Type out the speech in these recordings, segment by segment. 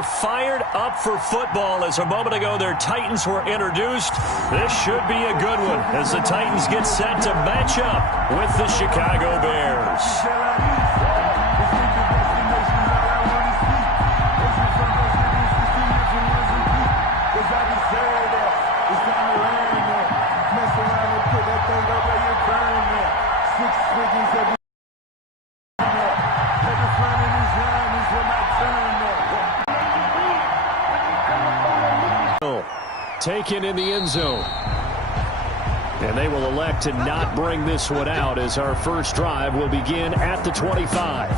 They're fired up for football as a moment ago their Titans were introduced. This should be a good one as the Titans get set to match up with the Chicago Bears. Taken in the end zone. And they will elect to not bring this one out as our first drive will begin at the 25.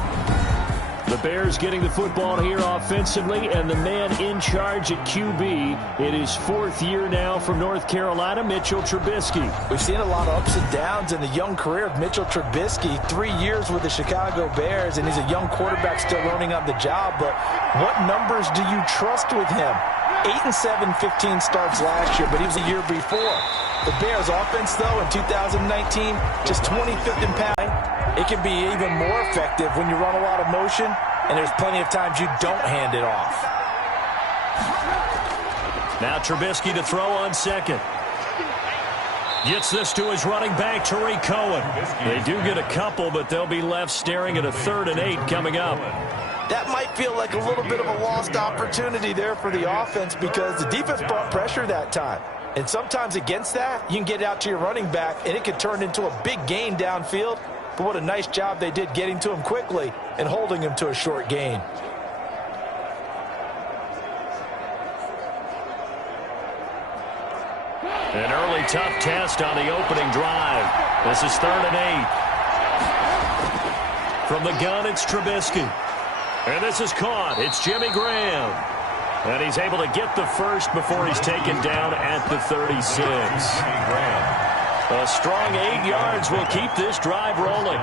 The Bears getting the football here offensively, and the man in charge at QB. It is fourth year now from North Carolina, Mitchell Trubisky. We've seen a lot of ups and downs in the young career of Mitchell Trubisky. 3 years with the Chicago Bears, and he's a young quarterback still learning on the job. But what numbers do you trust with him? 8-7, 15 starts last year, but he was a year before. The Bears offense, though, in 2019, just 25th in passing. It can be even more effective when you run a lot of motion, and there's plenty of times you don't hand it off. Now Trubisky to throw on second. Gets this to his running back, Tariq Cohen. They do get a couple, but they'll be left staring at a 3rd and 8 coming up. That might feel like a little bit of a lost opportunity there for the offense because the defense brought pressure that time. And sometimes against that, you can get out to your running back, and it could turn into a big gain downfield. But what a nice job they did getting to him quickly and holding him to a short gain. An early tough test on the opening drive. This is 3rd and 8. From the gun, it's Trubisky. And this is caught. It's Jimmy Graham. And he's able to get the first before he's taken down at the 36. A strong 8 yards will keep this drive rolling.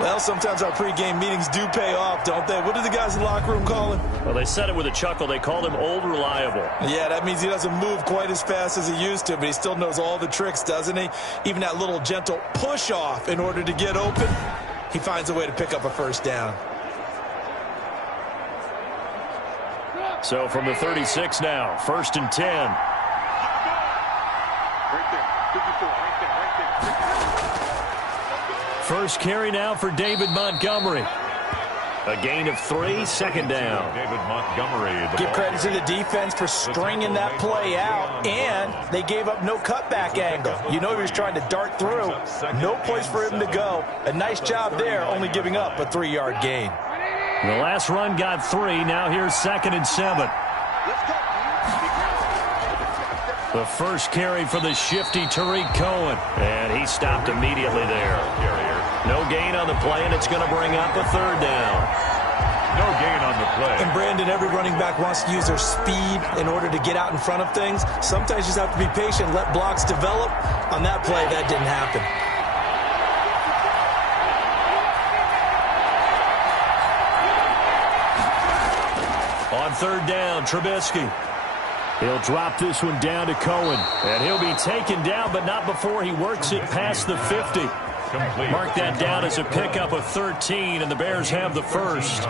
Well, sometimes our pregame meetings do pay off, don't they? What do the guys in the locker room call him? Well, they said it with a chuckle. They called him Old Reliable. Yeah, that means he doesn't move quite as fast as he used to, but he still knows all the tricks, doesn't he? Even that little gentle push-off in order to get open, he finds a way to pick up a first down. So from the 36 now, 1st and 10. First carry now for David Montgomery. A gain of 3, 2nd down. David Montgomery. Give credit to the defense for stringing that play out, and they gave up no cutback angle. You know he was trying to dart through. No place for him to go. A nice job there, only giving up a 3-yard gain. The last run got 3. Now here's 2nd and 7. The first carry for the shifty Tariq Cohen. And he stopped immediately there. No gain on the play, and it's going to bring up a 3rd down. No gain on the play. And Brandon, every running back wants to use their speed in order to get out in front of things. Sometimes you just have to be patient, let blocks develop. On that play, that didn't happen. On 3rd down, Trubisky. He'll drop this one down to Cohen. And he'll be taken down, but not before he works it past the 50. Mark that down as a pickup of 13, and the Bears have the first.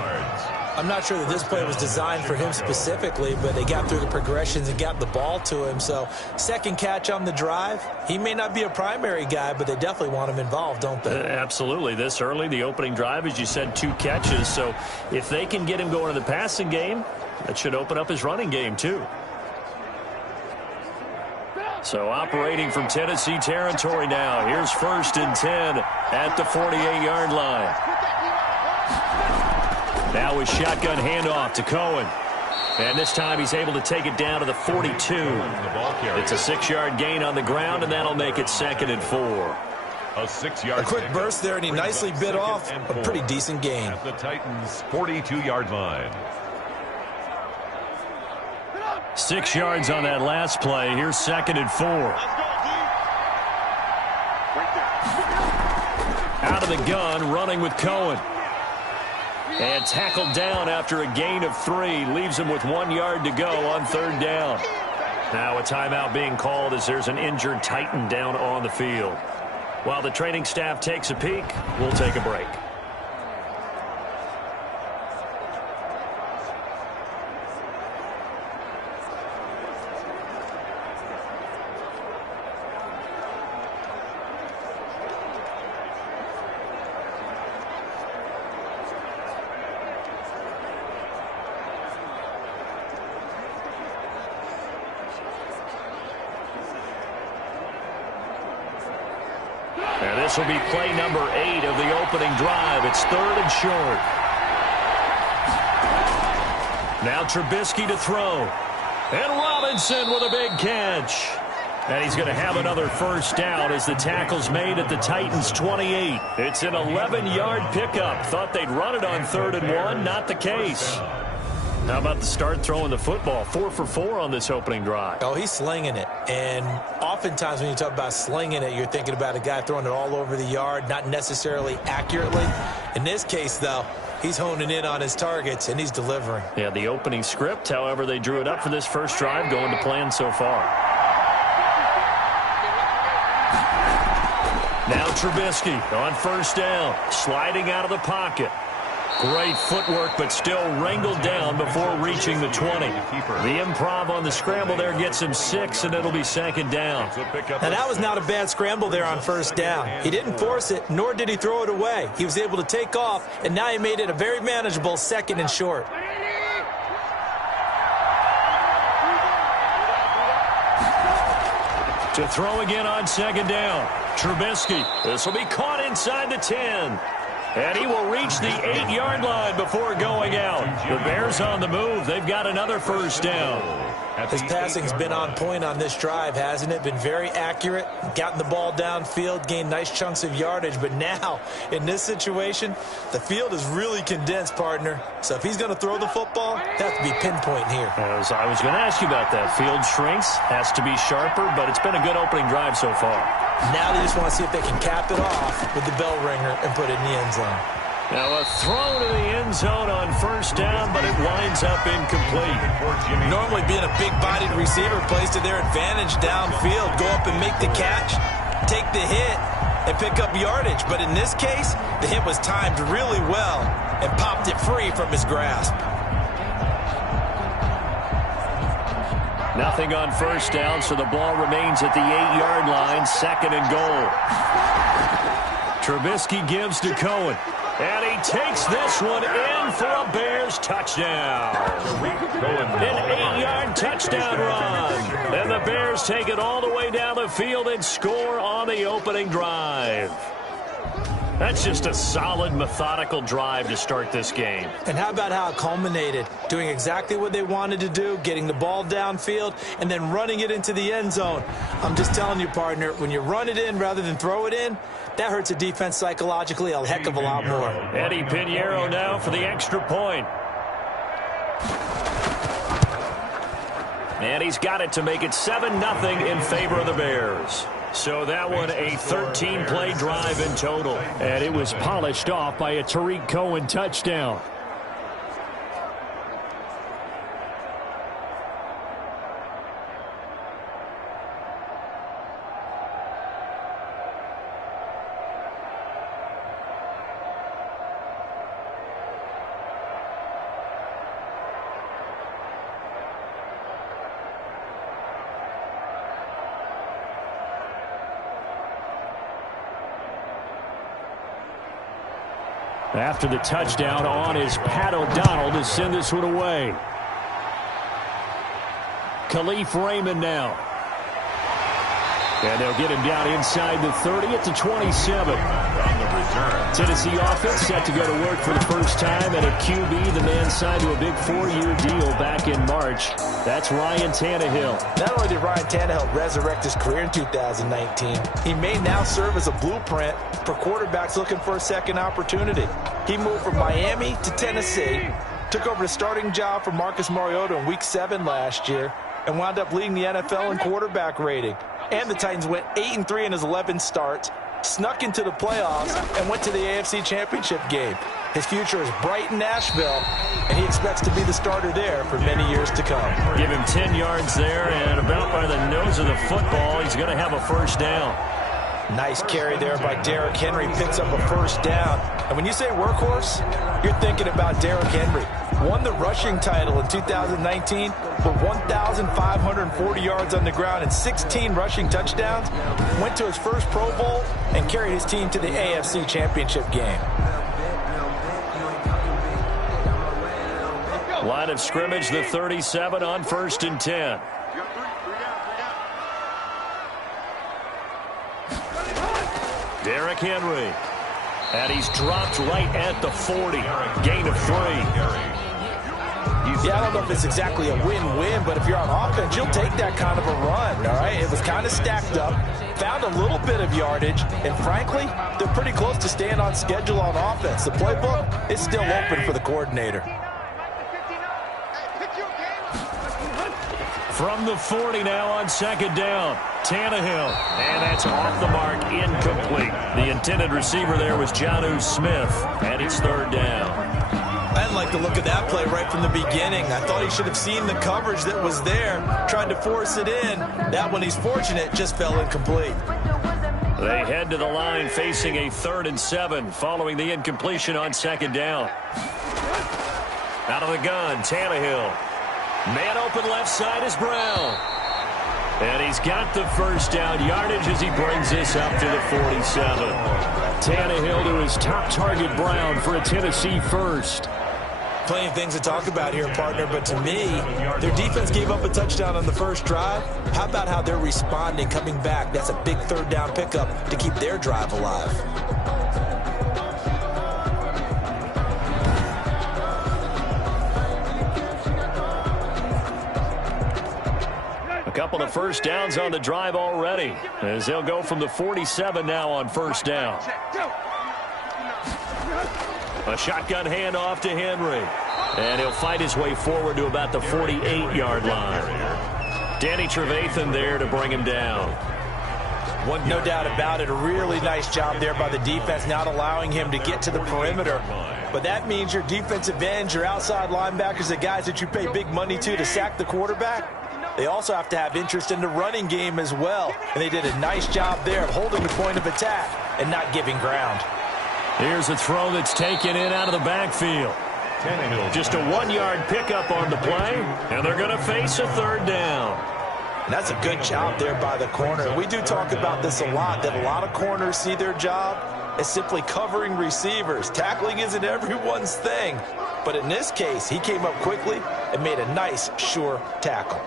I'm not sure that this play was designed for him specifically, but they got through the progressions and got the ball to him. So, second catch on the drive. He may not be a primary guy, but they definitely want him involved, don't they? Absolutely. This early, the opening drive, as you said, 2 catches. So, if they can get him going in the passing game, that should open up his running game, too. So operating from Tennessee territory now. Here's 1st and 10 at the 48-yard line. Now with shotgun handoff to Cohen. And this time he's able to take it down to the 42. It's a 6-yard gain on the ground, and that'll make it 2nd and 4. A 6-yard. A quick burst there, and he nicely bit off a pretty decent gain. At the Titans' 42-yard line. 6 yards on that last play. Here's 2nd and 4. Out of the gun, running with Cohen. And tackled down after a gain of 3. Leaves him with 1 yard to go on 3rd down. Now a timeout being called as there's an injured Titan down on the field. While the training staff takes a peek, we'll take a break. This will be play number 8 of the opening drive. It's 3rd and short. Now Trubisky to throw. And Robinson with a big catch. And he's going to have another first down as the tackle's made at the Titans' 28. It's an 11-yard pickup. Thought they'd run it on 3rd and 1. Not the case. How about the start throwing the football? 4 for 4 on this opening drive. Oh, he's slinging it. And oftentimes when you talk about slinging it, you're thinking about a guy throwing it all over the yard, not necessarily accurately. In this case, though, he's honing in on his targets, and he's delivering. Yeah, the opening script, however, they drew it up for this first drive, going to plan so far. Now Trubisky on first down, sliding out of the pocket. Great footwork, but still wrangled down before reaching the 20. The improv on the scramble there gets him 6, and it'll be 2nd down. Now, that was not a bad scramble there on first down. He didn't force it, nor did he throw it away. He was able to take off, and now he made it a very manageable 2nd and short. To throw again on 2nd down. Trubisky. This will be caught inside the 10. And he will reach the 8-yard line before going out. The Bears on the move. They've got another first down. His passing's been on point on this drive, hasn't it? Been very accurate, gotten the ball downfield, gained nice chunks of yardage. But now, in this situation, the field is really condensed, partner. So if he's going to throw the football, they have to be pinpoint here. As I was going to ask you about that. Field shrinks, has to be sharper, but it's been a good opening drive so far. Now they just want to see if they can cap it off with the bell ringer and put it in the end zone. Now a throw to the end zone on first down, but it winds up incomplete. Normally being a big-bodied receiver plays to their advantage downfield. Go up and make the catch, take the hit, and pick up yardage. But in this case, the hit was timed really well and popped it free from his grasp. Nothing on first down, so the ball remains at the 8-yard line, 2nd and goal. Trubisky gives to Cohen. And he takes this one in for a Bears touchdown. An 8-yard touchdown run. And the Bears take it all the way down the field and score on the opening drive. That's just a solid, methodical drive to start this game. And how about how it culminated? Doing exactly what they wanted to do, getting the ball downfield, and then running it into the end zone. I'm just telling you, partner, when you run it in rather than throw it in, that hurts a defense psychologically a heck of a lot more. Eddie Pinheiro now for the extra point. And he's got it to make it 7-0 in favor of the Bears. So that one a 13-play drive in total. And it was polished off by a Tariq Cohen touchdown. After the touchdown on is Pat O'Donnell to send this one away. Khalif Raymond now. And they'll get him down inside the 30 at the 27. Tennessee offense set to go to work for the first time, and at QB, the man signed to a big 4-year deal back in March. That's Ryan Tannehill. Not only did Ryan Tannehill resurrect his career in 2019, he may now serve as a blueprint for quarterbacks looking for a second opportunity. He moved from Miami to Tennessee, took over the starting job for Marcus Mariota in Week 7 last year, and wound up leading the NFL in quarterback rating. And the Titans went 8-3 in his 11 starts, snuck into the playoffs, and went to the AFC Championship game. His future is bright in Nashville, and he expects to be the starter there for many years to come. Give him 10 yards there, and about by the nose of the football, he's going to have a first down. Nice carry there by Derrick Henry. Picks up a first down. And when you say workhorse, you're thinking about Derrick Henry. Won the rushing title in 2019 with 1,540 yards on the ground and 16 rushing touchdowns. Went to his first Pro Bowl and carried his team to the AFC Championship game. Line of scrimmage, the 37 on 1st and 10. Derrick Henry. And he's dropped right at the 40. Gain of 3. Yeah, I don't know if it's exactly a win-win, but if you're on offense, you'll take that kind of a run, all right? It was kind of stacked up, found a little bit of yardage, and frankly, they're pretty close to staying on schedule on offense. The playbook is still open for the coordinator. From the 40 now on second down. Tannehill. And that's off the mark, incomplete. The intended receiver there was Jonnu Smith. And it's third down. I didn't like the look of that play right from the beginning. I thought he should have seen the coverage that was there, tried to force it in. That one, he's fortunate, just fell incomplete. They head to the line facing a 3rd and 7 following the incompletion on second down. Out of the gun, Tannehill. Man open left side is Brown. And he's got the first down yardage as he brings this up to the 47. Tannehill to his top target, Brown, for a Tennessee first. Plenty of things to talk about here, partner, but to me, their defense gave up a touchdown on the first drive. How about how they're responding, coming back? That's a big 3rd down pickup to keep their drive alive. A couple of first downs on the drive already, as they'll go from the 47 now on first down. A shotgun handoff to Henry. And he'll fight his way forward to about the 48-yard line. Danny Trevathan there to bring him down. No doubt about it. A really nice job there by the defense, not allowing him to get to the perimeter. But that means your defensive ends, your outside linebackers, the guys that you pay big money to sack the quarterback, they also have to have interest in the running game as well. And they did a nice job there of holding the point of attack and not giving ground. Here's a throw that's taken in out of the backfield. Just a 1-yard pickup on the play, and they're going to face a 3rd down. And that's a good job there by the corner. We do talk about this a lot, that a lot of corners see their job as simply covering receivers. Tackling isn't everyone's thing. But in this case, he came up quickly and made a nice, sure tackle.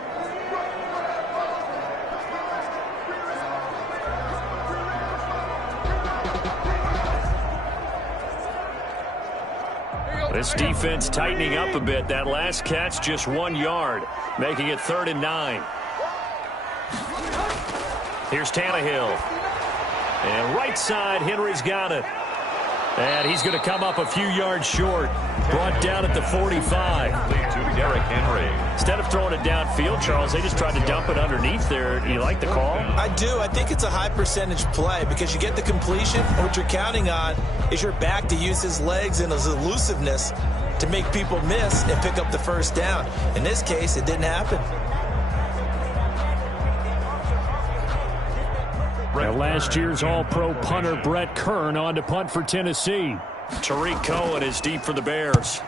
This defense tightening up a bit. That last catch just 1 yard, making it 3rd and 9. Here's Tannehill. And right side, Henry's got it. And he's going to come up a few yards short. Brought down at the 45. Derrick Henry. Instead of throwing it downfield, Charles, they just tried to dump it underneath there. You like the call? I do. I think it's a high percentage play because you get the completion. And what you're counting on is your back to use his legs and his elusiveness to make people miss and pick up the first down. In this case, it didn't happen. Now, last year's All-Pro punter Brett Kern on to punt for Tennessee. Tariq Cohen is deep for the Bears.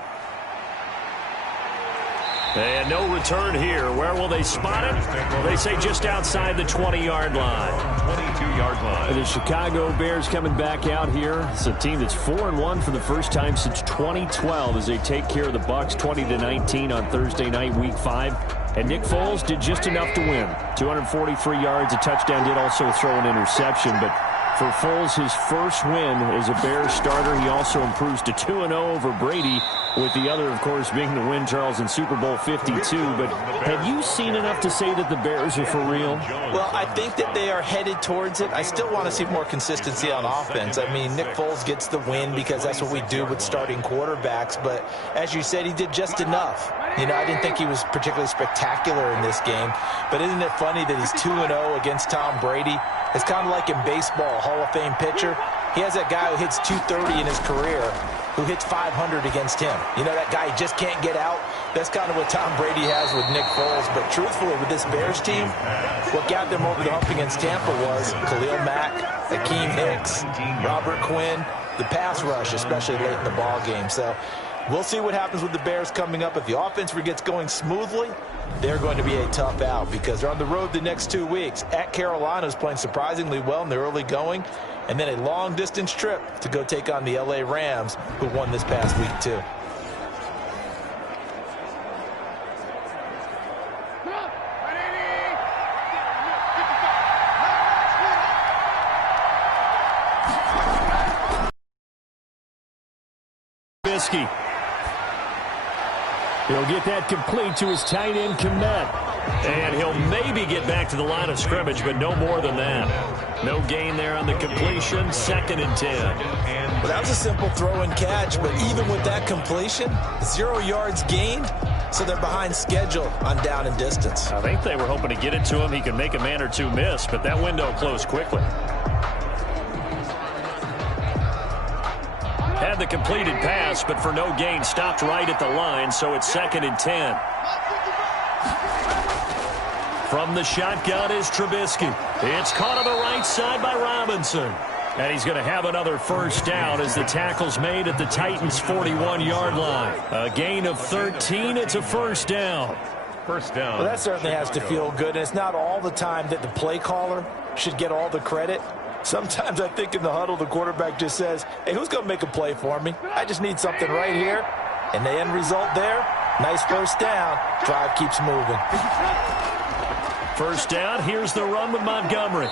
And no return here. Where will they spot it? They say just outside the 20-yard line. 22-yard line. The Chicago Bears coming back out here. It's a team that's 4-1 for the first time since 2012 as they take care of the Bucs 20-19 on Thursday night, Week 5. And Nick Foles did just enough to win. 243 yards, a touchdown, did also throw an interception. But for Foles, his first win as a Bears starter, he also improves to 2-0 over Brady, with the other, of course, being the win, Charles, in Super Bowl 52. But have you seen enough to say that the Bears are for real? Well, I think that they are headed towards it. I still want to see more consistency on offense. I mean, Nick Foles gets the win because that's what we do with starting quarterbacks. But as you said, he did just enough. You know, I didn't think he was particularly spectacular in this game. But isn't it funny that he's 2-0 against Tom Brady? It's kind of like in baseball, Hall of Fame pitcher. He has that guy who hits 230 in his career who hits 500 against him. You know, that guy just can't get out. That's kind of what Tom Brady has with Nick Foles. But truthfully, with this Bears team, what got them over the hump against Tampa was Khalil Mack, Akeem Hicks, Robert Quinn, the pass rush, especially late in the ball game. So we'll see what happens with the Bears coming up. If the offense gets going smoothly, they're going to be a tough out because they're on the road the next 2 weeks. At Carolina is playing surprisingly well in the early going, and then a long-distance trip to go take on the L.A. Rams, who won this past week, too. Trubisky. He'll get that complete to his tight end, Kmet. And he'll maybe get back to the line of scrimmage, but no more than that. No gain there on the completion, 2nd and 10. Well, that was a simple throw and catch, but even with that completion, 0 yards gained, so they're behind schedule on down and distance. I think they were hoping to get it to him. He could make a man or two miss, but that window closed quickly. Had the completed pass, but for no gain, stopped right at the line, so it's 2nd and 10. From the shotgun is Trubisky. It's caught on the right side by Robinson. And he's going to have another first down as the tackle's made at the Titans' 41-yard line. A gain of 13. It's a first down. First down. Well, that certainly has to feel good. And it's not all the time that the play caller should get all the credit. Sometimes I think in the huddle, the quarterback just says, hey, who's going to make a play for me? I just need something right here. And the end result there, nice first down. Drive keeps moving. First down, here's the run with Montgomery.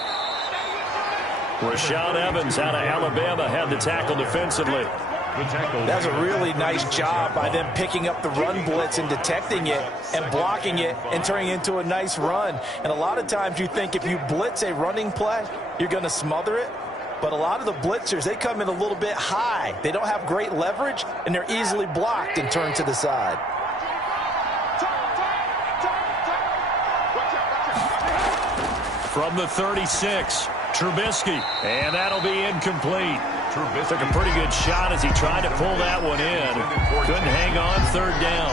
Rashad Evans out of Alabama had the tackle defensively. That's a really nice job by them picking up the run blitz and detecting it and blocking it and turning it into a nice run. And a lot of times you think if you blitz a running play, you're going to smother it. But a lot of the blitzers, they come in a little bit high. They don't have great leverage, and they're easily blocked and turned to the side. From the 36, Trubisky, and that'll be incomplete. Took a pretty good shot as he tried to pull that one in. Couldn't hang on, 3rd down.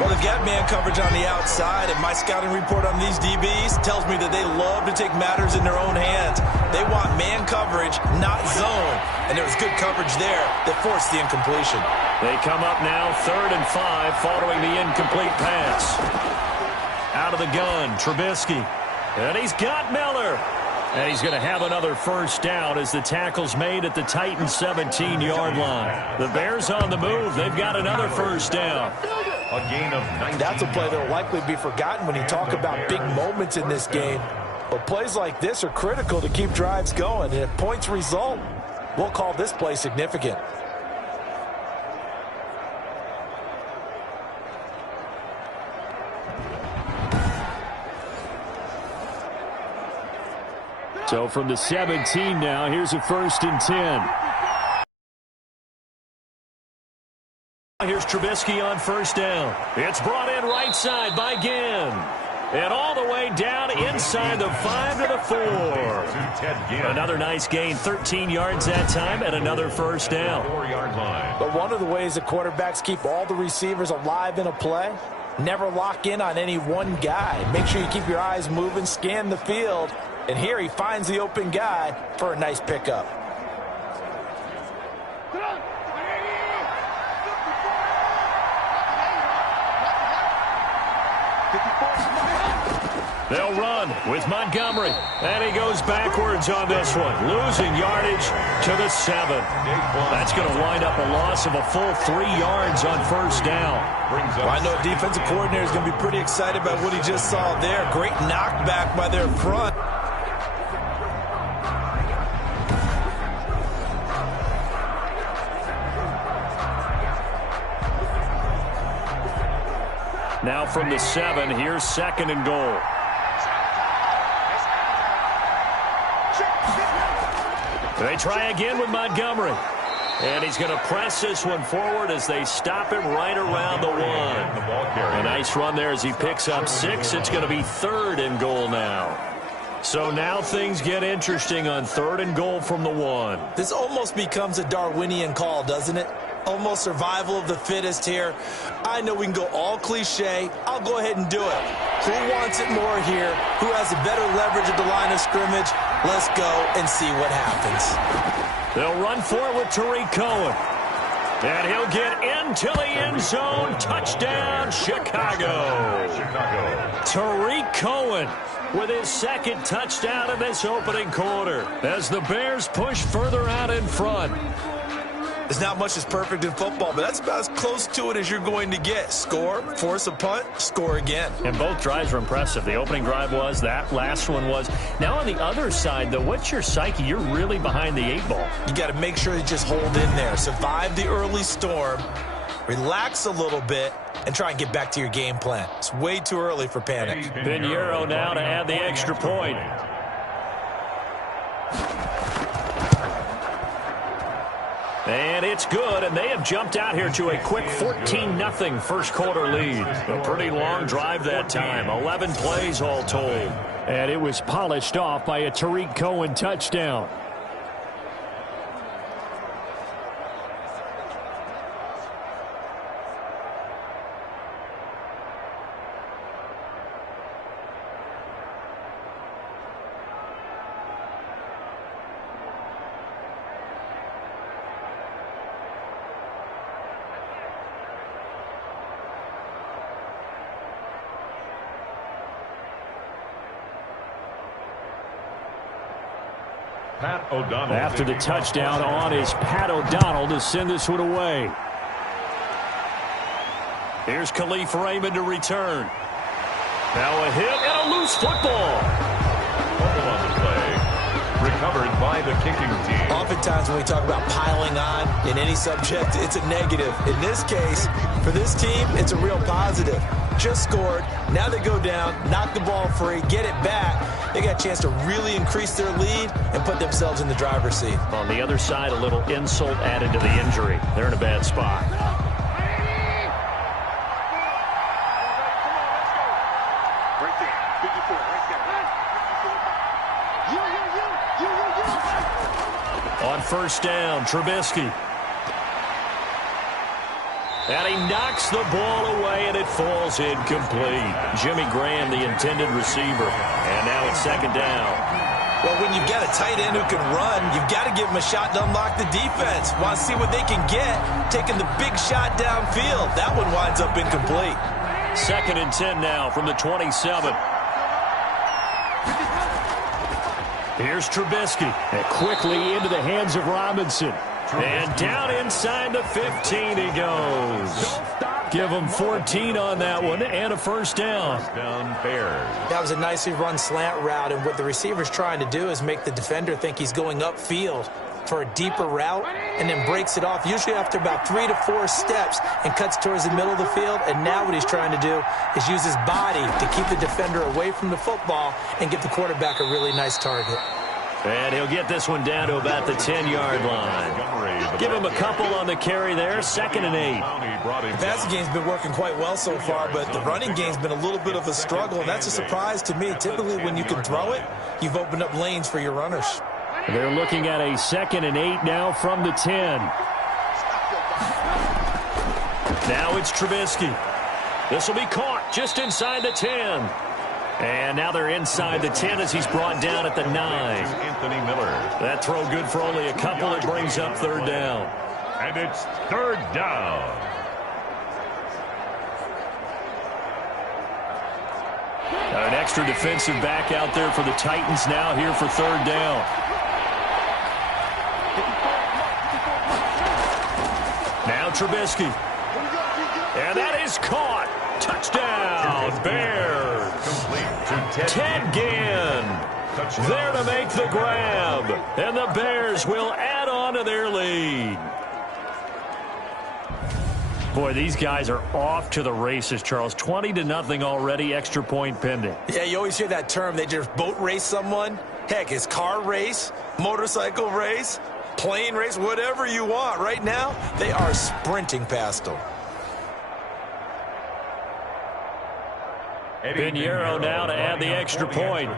Well, they've got man coverage on the outside, and my scouting report on these DBs tells me that they love to take matters in their own hands. They want man coverage, not zone. And there was good coverage there that forced the incompletion. They come up now, 3rd and 5, following the incomplete pass. Out of the gun, Trubisky. And he's got Miller. And he's going to have another first down as the tackle's made at the Titans' 17-yard line. The Bears on the move. They've got another first down. A gain of 19. That's a play that will likely be forgotten when you talk about big moments in this game. But plays like this are critical to keep drives going. And if points result, we'll call this play significant. So from the 17 now, here's a 1st and 10. Here's Trubisky on first down. It's brought in right side by Ginn. And all the way down inside the 5 to the 4. Another nice gain, 13 yards that time, and another first down. 4-yard line. But one of the ways that quarterbacks keep all the receivers alive in a play, never lock in on any one guy. Make sure you keep your eyes moving, scan the field. And here he finds the open guy for a nice pickup. They'll run with Montgomery. And he goes backwards on this one. Losing yardage to the 7. That's going to wind up a loss of a full 3 yards on first down. Well, I know a defensive coordinator is going to be pretty excited about what he just saw there. Great knockback by their front. Now from the 7, here's 2nd and goal. They try again with Montgomery. And he's going to press this one forward as they stop him right around the 1. A nice run there as he picks up 6. It's going to be 3rd and goal now. So now things get interesting on 3rd and goal from the 1. This almost becomes a Darwinian call, doesn't it? Almost survival of the fittest here. I know we can go all cliche. I'll go ahead and do it. Who wants it more here? Who has a better leverage at the line of scrimmage? Let's go and see what happens. They'll run for it with Tariq Cohen. And he'll get into the end zone. Touchdown, Chicago. Tariq Cohen with his 2nd touchdown in this opening quarter as the Bears push further out in front. There's not much that's perfect in football, but that's about as close to it as you're going to get. Score, force a punt, score again. And both drives were impressive. The opening drive was, that last one was. Now on the other side, though, what's your psyche? You're really behind the 8 ball. You got to make sure you just hold in there. Survive the early storm, relax a little bit, and try and get back to your game plan. It's way too early for panic. Pinheiro now to add the extra point. And it's good, and they have jumped out here to a quick 14-0 first quarter lead. A pretty long drive that time, 11 plays all told. And it was polished off by a Tariq Cohen touchdown. Pat O'Donnell. After the touchdown on is Pat O'Donnell to send this one away. Here's Khalif Raymond to return. Now a hit and a loose football. Fumble on the play. Recovered by the kicking team. Oftentimes when we talk about piling on in any subject, it's a negative. In this case, for this team, it's a real positive. Just scored. Now they go down, knock the ball free, get it back. They got a chance to really increase their lead and put themselves in the driver's seat. On the other side, a little insult added to the injury. They're in a bad spot. On first down, Trubisky. And he knocks the ball away, and it falls incomplete. Jimmy Graham, the intended receiver. And now it's second down. Well, when you've got a tight end who can run, you've got to give him a shot to unlock the defense. Want to see what they can get, taking the big shot downfield. That one winds up incomplete. Second and 10 now from the 27. Here's Trubisky. And quickly into the hands of Robinson. And down inside the 15 he goes. Give him 14 on that one and a first down. That was a nicely run slant route, and what the receiver's trying to do is make the defender think he's going upfield for a deeper route and then breaks it off, usually after about 3 to 4 steps, and cuts towards the middle of the field. And now what he's trying to do is use his body to keep the defender away from the football and give the quarterback a really nice target. And he'll get this one down to about the 10-yard line. Give him a couple on the carry there, 2nd and 8. The passing game's been working quite well so far, but the running game's been a little bit of a struggle, and that's a surprise to me. Typically, when you can throw it, you've opened up lanes for your runners. They're looking at a 2nd and 8 now from the 10. Now it's Trubisky. This will be caught just inside the 10. And now they're inside the 10 as he's brought down at the 9. Anthony Miller. That throw good for only a couple. It brings up third down. And it's third down. An extra defensive back out there for the Titans now here for third down. Now Trubisky. And that is caught. Touchdown, Bears. Ted Ginn there to make the grab. And the Bears will add on to their lead. Boy, these guys are off to the races, Charles. 20-0 already, extra point pending. Yeah, you always hear that term. They just boat race someone. Heck, it's car race, motorcycle race, plane race, whatever you want. Right now, they are sprinting past them. Pinheiro now to add the extra point.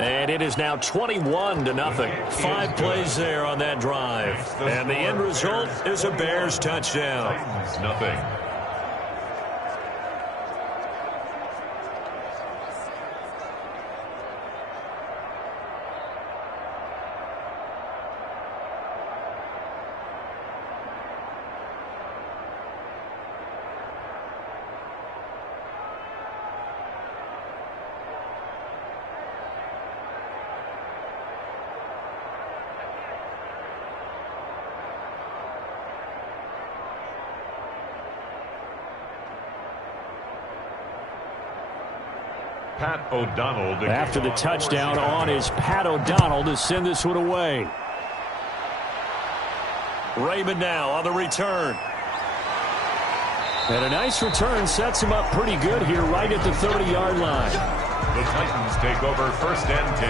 And it is now 21-0. 5 plays there on that drive. And the end result is a Bears touchdown. Nothing. Pat O'Donnell. After the touchdown on is Pat O'Donnell to send this one away. Raymond now on the return. And a nice return sets him up pretty good here right at the 30-yard line. The Titans take over 1st and 10.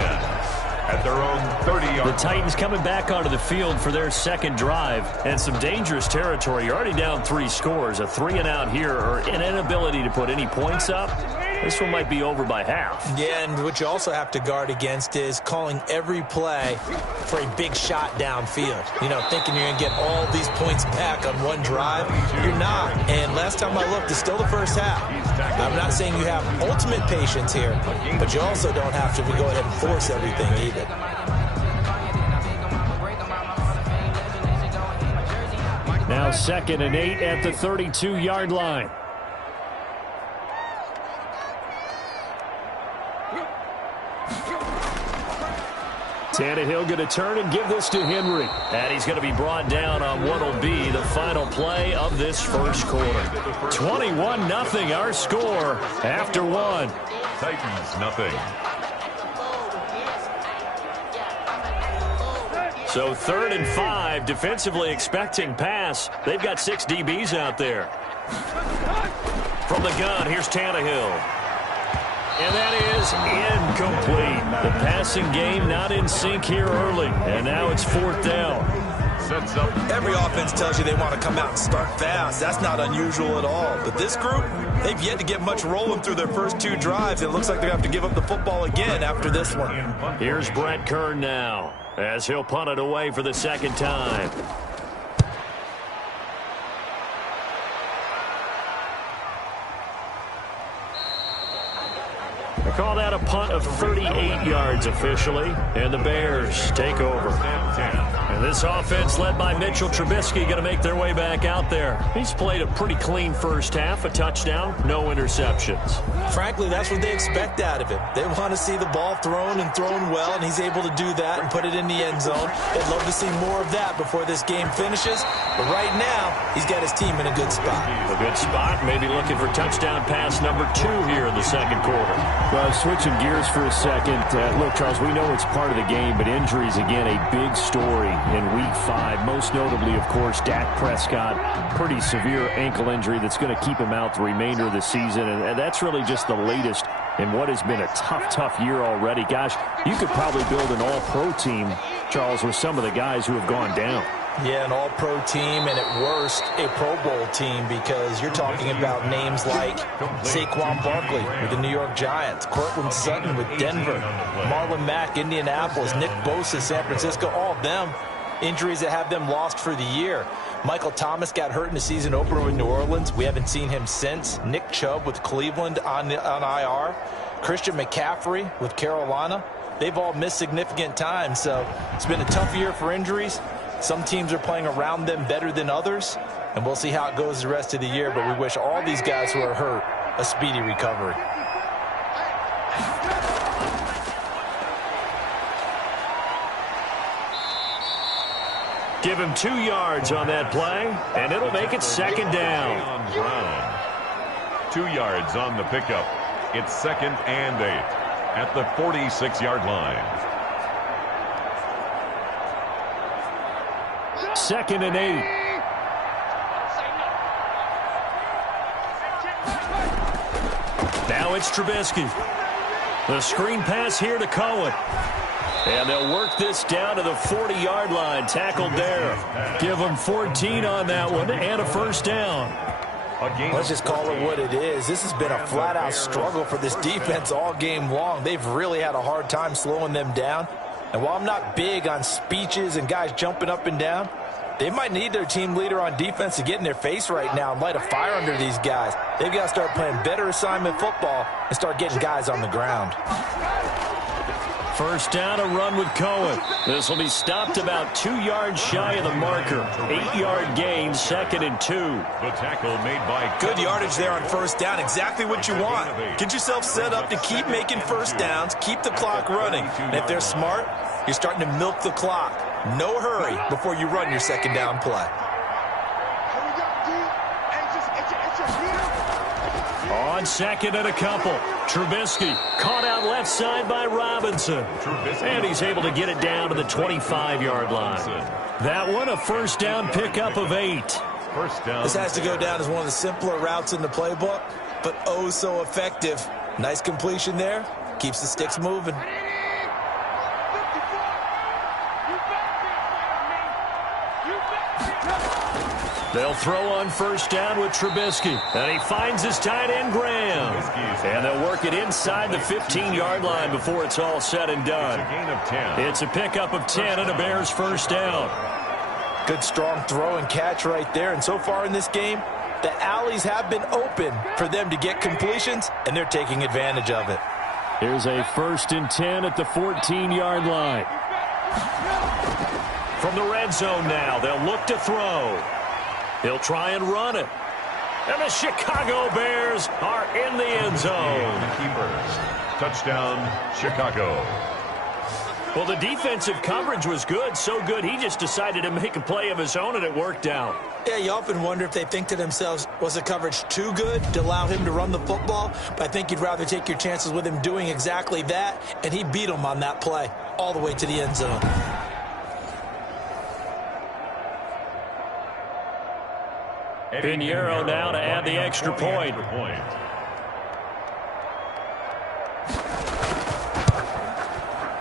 At their own 30-yard. The Titans coming back onto the field for their second drive, and some dangerous territory. You're already down 3 scores. A 3-and-out here, or an inability to put any points up. This one might be over by half. Yeah, and what you also have to guard against is calling every play for a big shot downfield. You know, thinking you're going to get all these points back on one drive. You're not. And last time I looked, it's still the first half. I'm not saying you have ultimate patience here, but you also don't have to go ahead and force everything either. Now 2nd and 8 at the 32-yard line. Tannehill going to turn and give this to Henry. And he's going to be brought down on what will be the final play of this first quarter. 21-0 our score after 1. Titans nothing. So 3rd and 5, defensively expecting pass. They've got 6 DBs out there. From the gun, here's Tannehill. And that is incomplete. The passing game not in sync here early. And now it's 4th down. Sets up. Every offense tells you they want to come out and start fast. That's not unusual at all. But this group, they've yet to get much rolling through their first 2 drives. It looks like they're going to have to give up the football again after this one. Here's Brett Kern now, as he'll punt it away for the 2nd time. They call that a punt of 38 yards officially, and the Bears take over. And this offense led by Mitchell Trubisky going to make their way back out there. He's played a pretty clean first half, a touchdown, no interceptions. Frankly, that's what they expect out of him. They want to see the ball thrown and thrown well, and he's able to do that and put it in the end zone. They'd love to see more of that before this game finishes. But right now, he's got his team in a good spot. A good spot, maybe looking for touchdown pass number 2 here in the second quarter. Well, switching gears for a second. Look, Charles, we know it's part of the game, but injuries, again, a big story in Week 5. Most notably, of course, Dak Prescott. Pretty severe ankle injury that's going to keep him out the remainder of the season. And that's really just the latest in what has been a tough year already. Gosh, you could probably build an all-pro team, Charles, with some of the guys who have gone down. Yeah, an all-pro team, and at worst, a Pro Bowl team, because you're talking about names like Saquon Barkley with the New York Giants, Cortland Sutton with Denver, Marlon Mack, Indianapolis, Nick Bosa, San Francisco, all of them injuries that have them lost for the year. Michael Thomas got hurt in the season opener with New Orleans. We haven't seen him since. Nick Chubb with Cleveland on IR. Christian McCaffrey with Carolina. They've all missed significant time, so it's been a tough year for injuries. Some teams are playing around them better than others, and we'll see how it goes the rest of the year, but we wish all these guys who are hurt a speedy recovery. Give him 2 yards on that play, and it'll make it 2nd down. 2 yards on the pickup. It's 2nd and 8 at the 46-yard line. 2nd and 8. Now it's Trubisky. The screen pass here to Cohen. And they'll work this down to the 40-yard line. Tackled there. Give them 14 on that one and a 1st down. Let's just call it what it is. This has been a flat-out struggle for this defense all game long. They've really had a hard time slowing them down. And while I'm not big on speeches and guys jumping up and down, they might need their team leader on defense to get in their face right now and light a fire under these guys. They've got to start playing better assignment football and start getting guys on the ground. 1st down, a run with Cohen. This will be stopped about 2 yards shy of the marker. 8-yard gain, 2nd and 2. The tackle made by good yardage there on 1st down. Exactly what you want. Get yourself set up to keep making 1st downs, keep the clock running. And if they're smart, you're starting to milk the clock. No hurry before you run your 2nd down play. On 2nd and a couple. Trubisky caught out left side by Robinson. And he's able to get it down to the 25-yard line. That one a first down pickup of 8. First down. This has to go down as one of the simpler routes in the playbook, but oh so effective. Nice completion there. Keeps the sticks moving. They'll throw on first down with Trubisky. And he finds his tight end, Graham. And they'll work it inside the 15-yard line before it's all said and done. It's a gain of 10. It's a pickup of 10 and a Bears first down. Good strong throw and catch right there. And so far in this game, the alleys have been open for them to get completions, and they're taking advantage of it. Here's a 1st and 10 at the 14-yard line. From the red zone now, they'll look to throw. He'll try and run it. And the Chicago Bears are in the end zone. Keepers. Touchdown, Chicago. Well, the defensive coverage was good, so good he just decided to make a play of his own, and it worked out. Yeah, you often wonder if they think to themselves, was the coverage too good to allow him to run the football? But I think you'd rather take your chances with him doing exactly that, and he beat him on that play all the way to the end zone. Pinheiro now to add the extra point.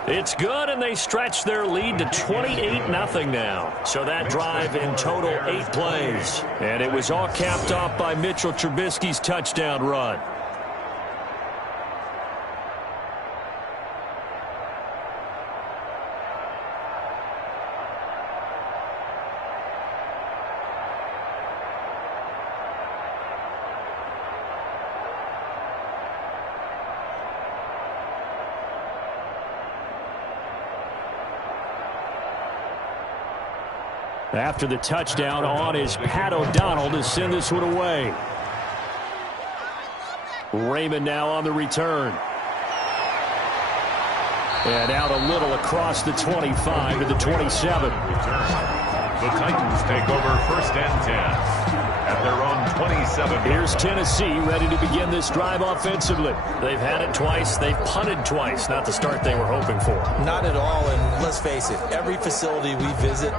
It's good, and they stretch their lead to 28-0 now. So that drive in total 8 plays. And it was all capped off by Mitchell Trubisky's touchdown run. After the touchdown on is Pat O'Donnell to send this one away. Raymond now on the return. And out a little across the 25 to the 27. The Titans take over 1st and 10 at their own 27. Here's Tennessee ready to begin this drive offensively. They've had it twice. They've punted twice. Not the start they were hoping for. Not at all, and let's face it, every facility we visit,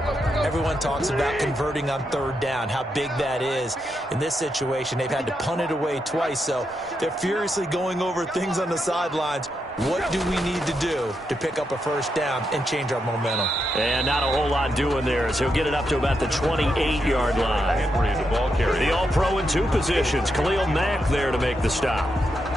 everyone talks about converting on 3rd down, how big that is. In this situation, they've had to punt it away twice, so they're furiously going over things on the sidelines. What do we need to do to pick up a 1st down and change our momentum? And not a whole lot doing there as he'll get it up to about the 28-yard line. The All-Pro in 2 positions. Khalil Mack there to make the stop.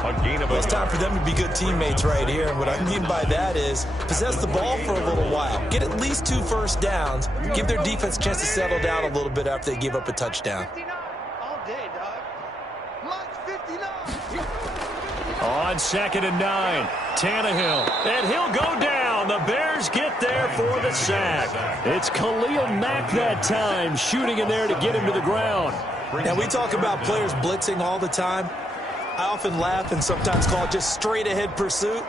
Well, it's time for them to be good teammates right here. And what I mean by that is possess the ball for a little while. Get at least 2 1st downs. Give their defense a chance to settle down a little bit after they give up a touchdown. On 2nd and 9, Tannehill, and he'll go down. The Bears get there for the sack. It's Khalil Mack that time, shooting in there to get him to the ground. Now, we talk about players blitzing all the time. I often laugh and sometimes call it just straight-ahead pursuit.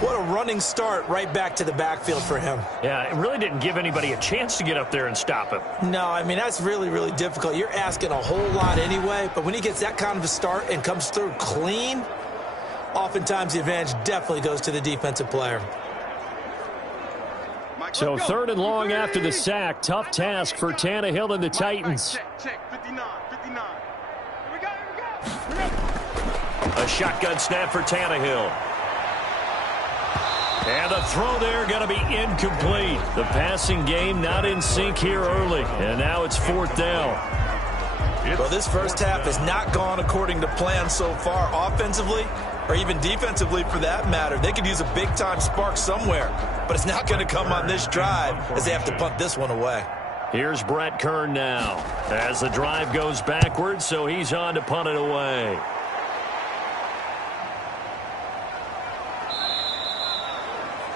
What a running start right back to the backfield for him. Yeah, it really didn't give anybody a chance to get up there and stop him. No, I mean, that's really, really difficult. You're asking a whole lot anyway, but when he gets that kind of a start and comes through clean, oftentimes the advantage definitely goes to the defensive player. So 3rd and long after the sack. Tough task for Tannehill and the Titans. Check, 59. Here we go. A shotgun snap for Tannehill. And the throw there going to be incomplete. The passing game not in sync here early. And now it's 4th down. Well, this first half has not gone according to plan so far offensively or even defensively for that matter. They could use a big-time spark somewhere, but it's not going to come on this drive as they have to punt this one away. Here's Brett Kern now as the drive goes backwards, so he's on to punt it away.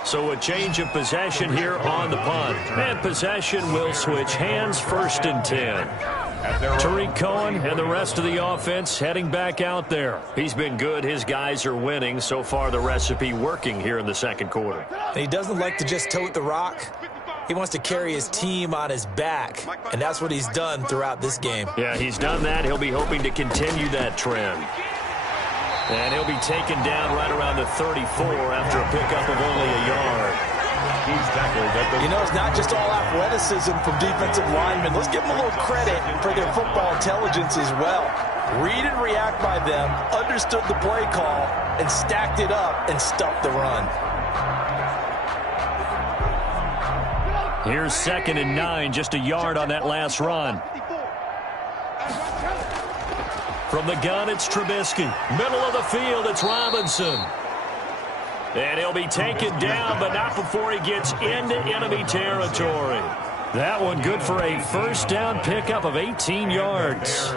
So a change of possession here on the punt. And possession will switch hands, 1st and 10. Tariq Cohen and the rest of the offense heading back out there. He's been good. His guys are winning. So far, the recipe working here in the 2nd quarter. And he doesn't like to just tote the rock. He wants to carry his team on his back, and that's what he's done throughout this game. Yeah, he's done that. He'll be hoping to continue that trend. And he'll be taken down right around the 34 after a pickup of only a yard. He's tackled at the... You know, it's not just all athleticism from defensive linemen. Let's give them a little credit for their football intelligence as well. Read and react by them, understood the play call, and stacked it up and stuffed the run. Here's 2nd and 9, just a yard on that last run. From the gun, it's Trubisky. Middle of the field, it's Robinson. And he'll be taken down, but not before he gets into enemy territory. That one good for a first down pickup of 18 yards.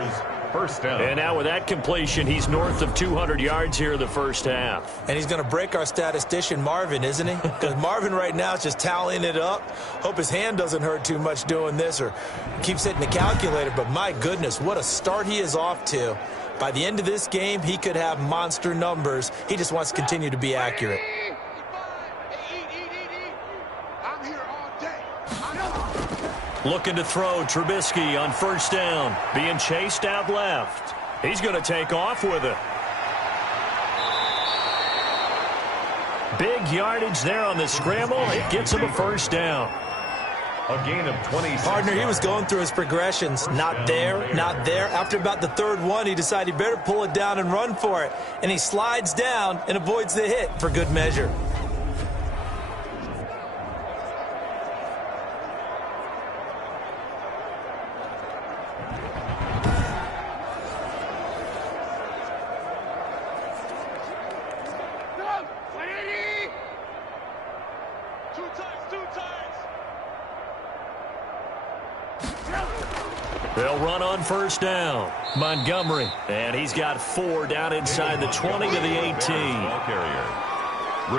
First down. And now with that completion, he's north of 200 yards here in the first half. And he's going to break our statistician, Marvin, isn't he? Because Marvin right now is just tallying it up. Hope his hand doesn't hurt too much doing this or keeps hitting the calculator. But my goodness, what a start he is off to. By the end of this game, he could have monster numbers. He just wants to continue to be accurate. I'm here all day. Looking to throw, Trubisky on first down. Being chased out left. He's going to take off with it. Big yardage there on the scramble. It gets him a first down. A gain of 26. Partner, he was going through his progressions. Not there, not there. After about the third one, he decided he better pull it down and run for it. And he slides down and avoids the hit for good measure. They'll run on first down. Montgomery. And he's got 4 down inside the 20 to the 18.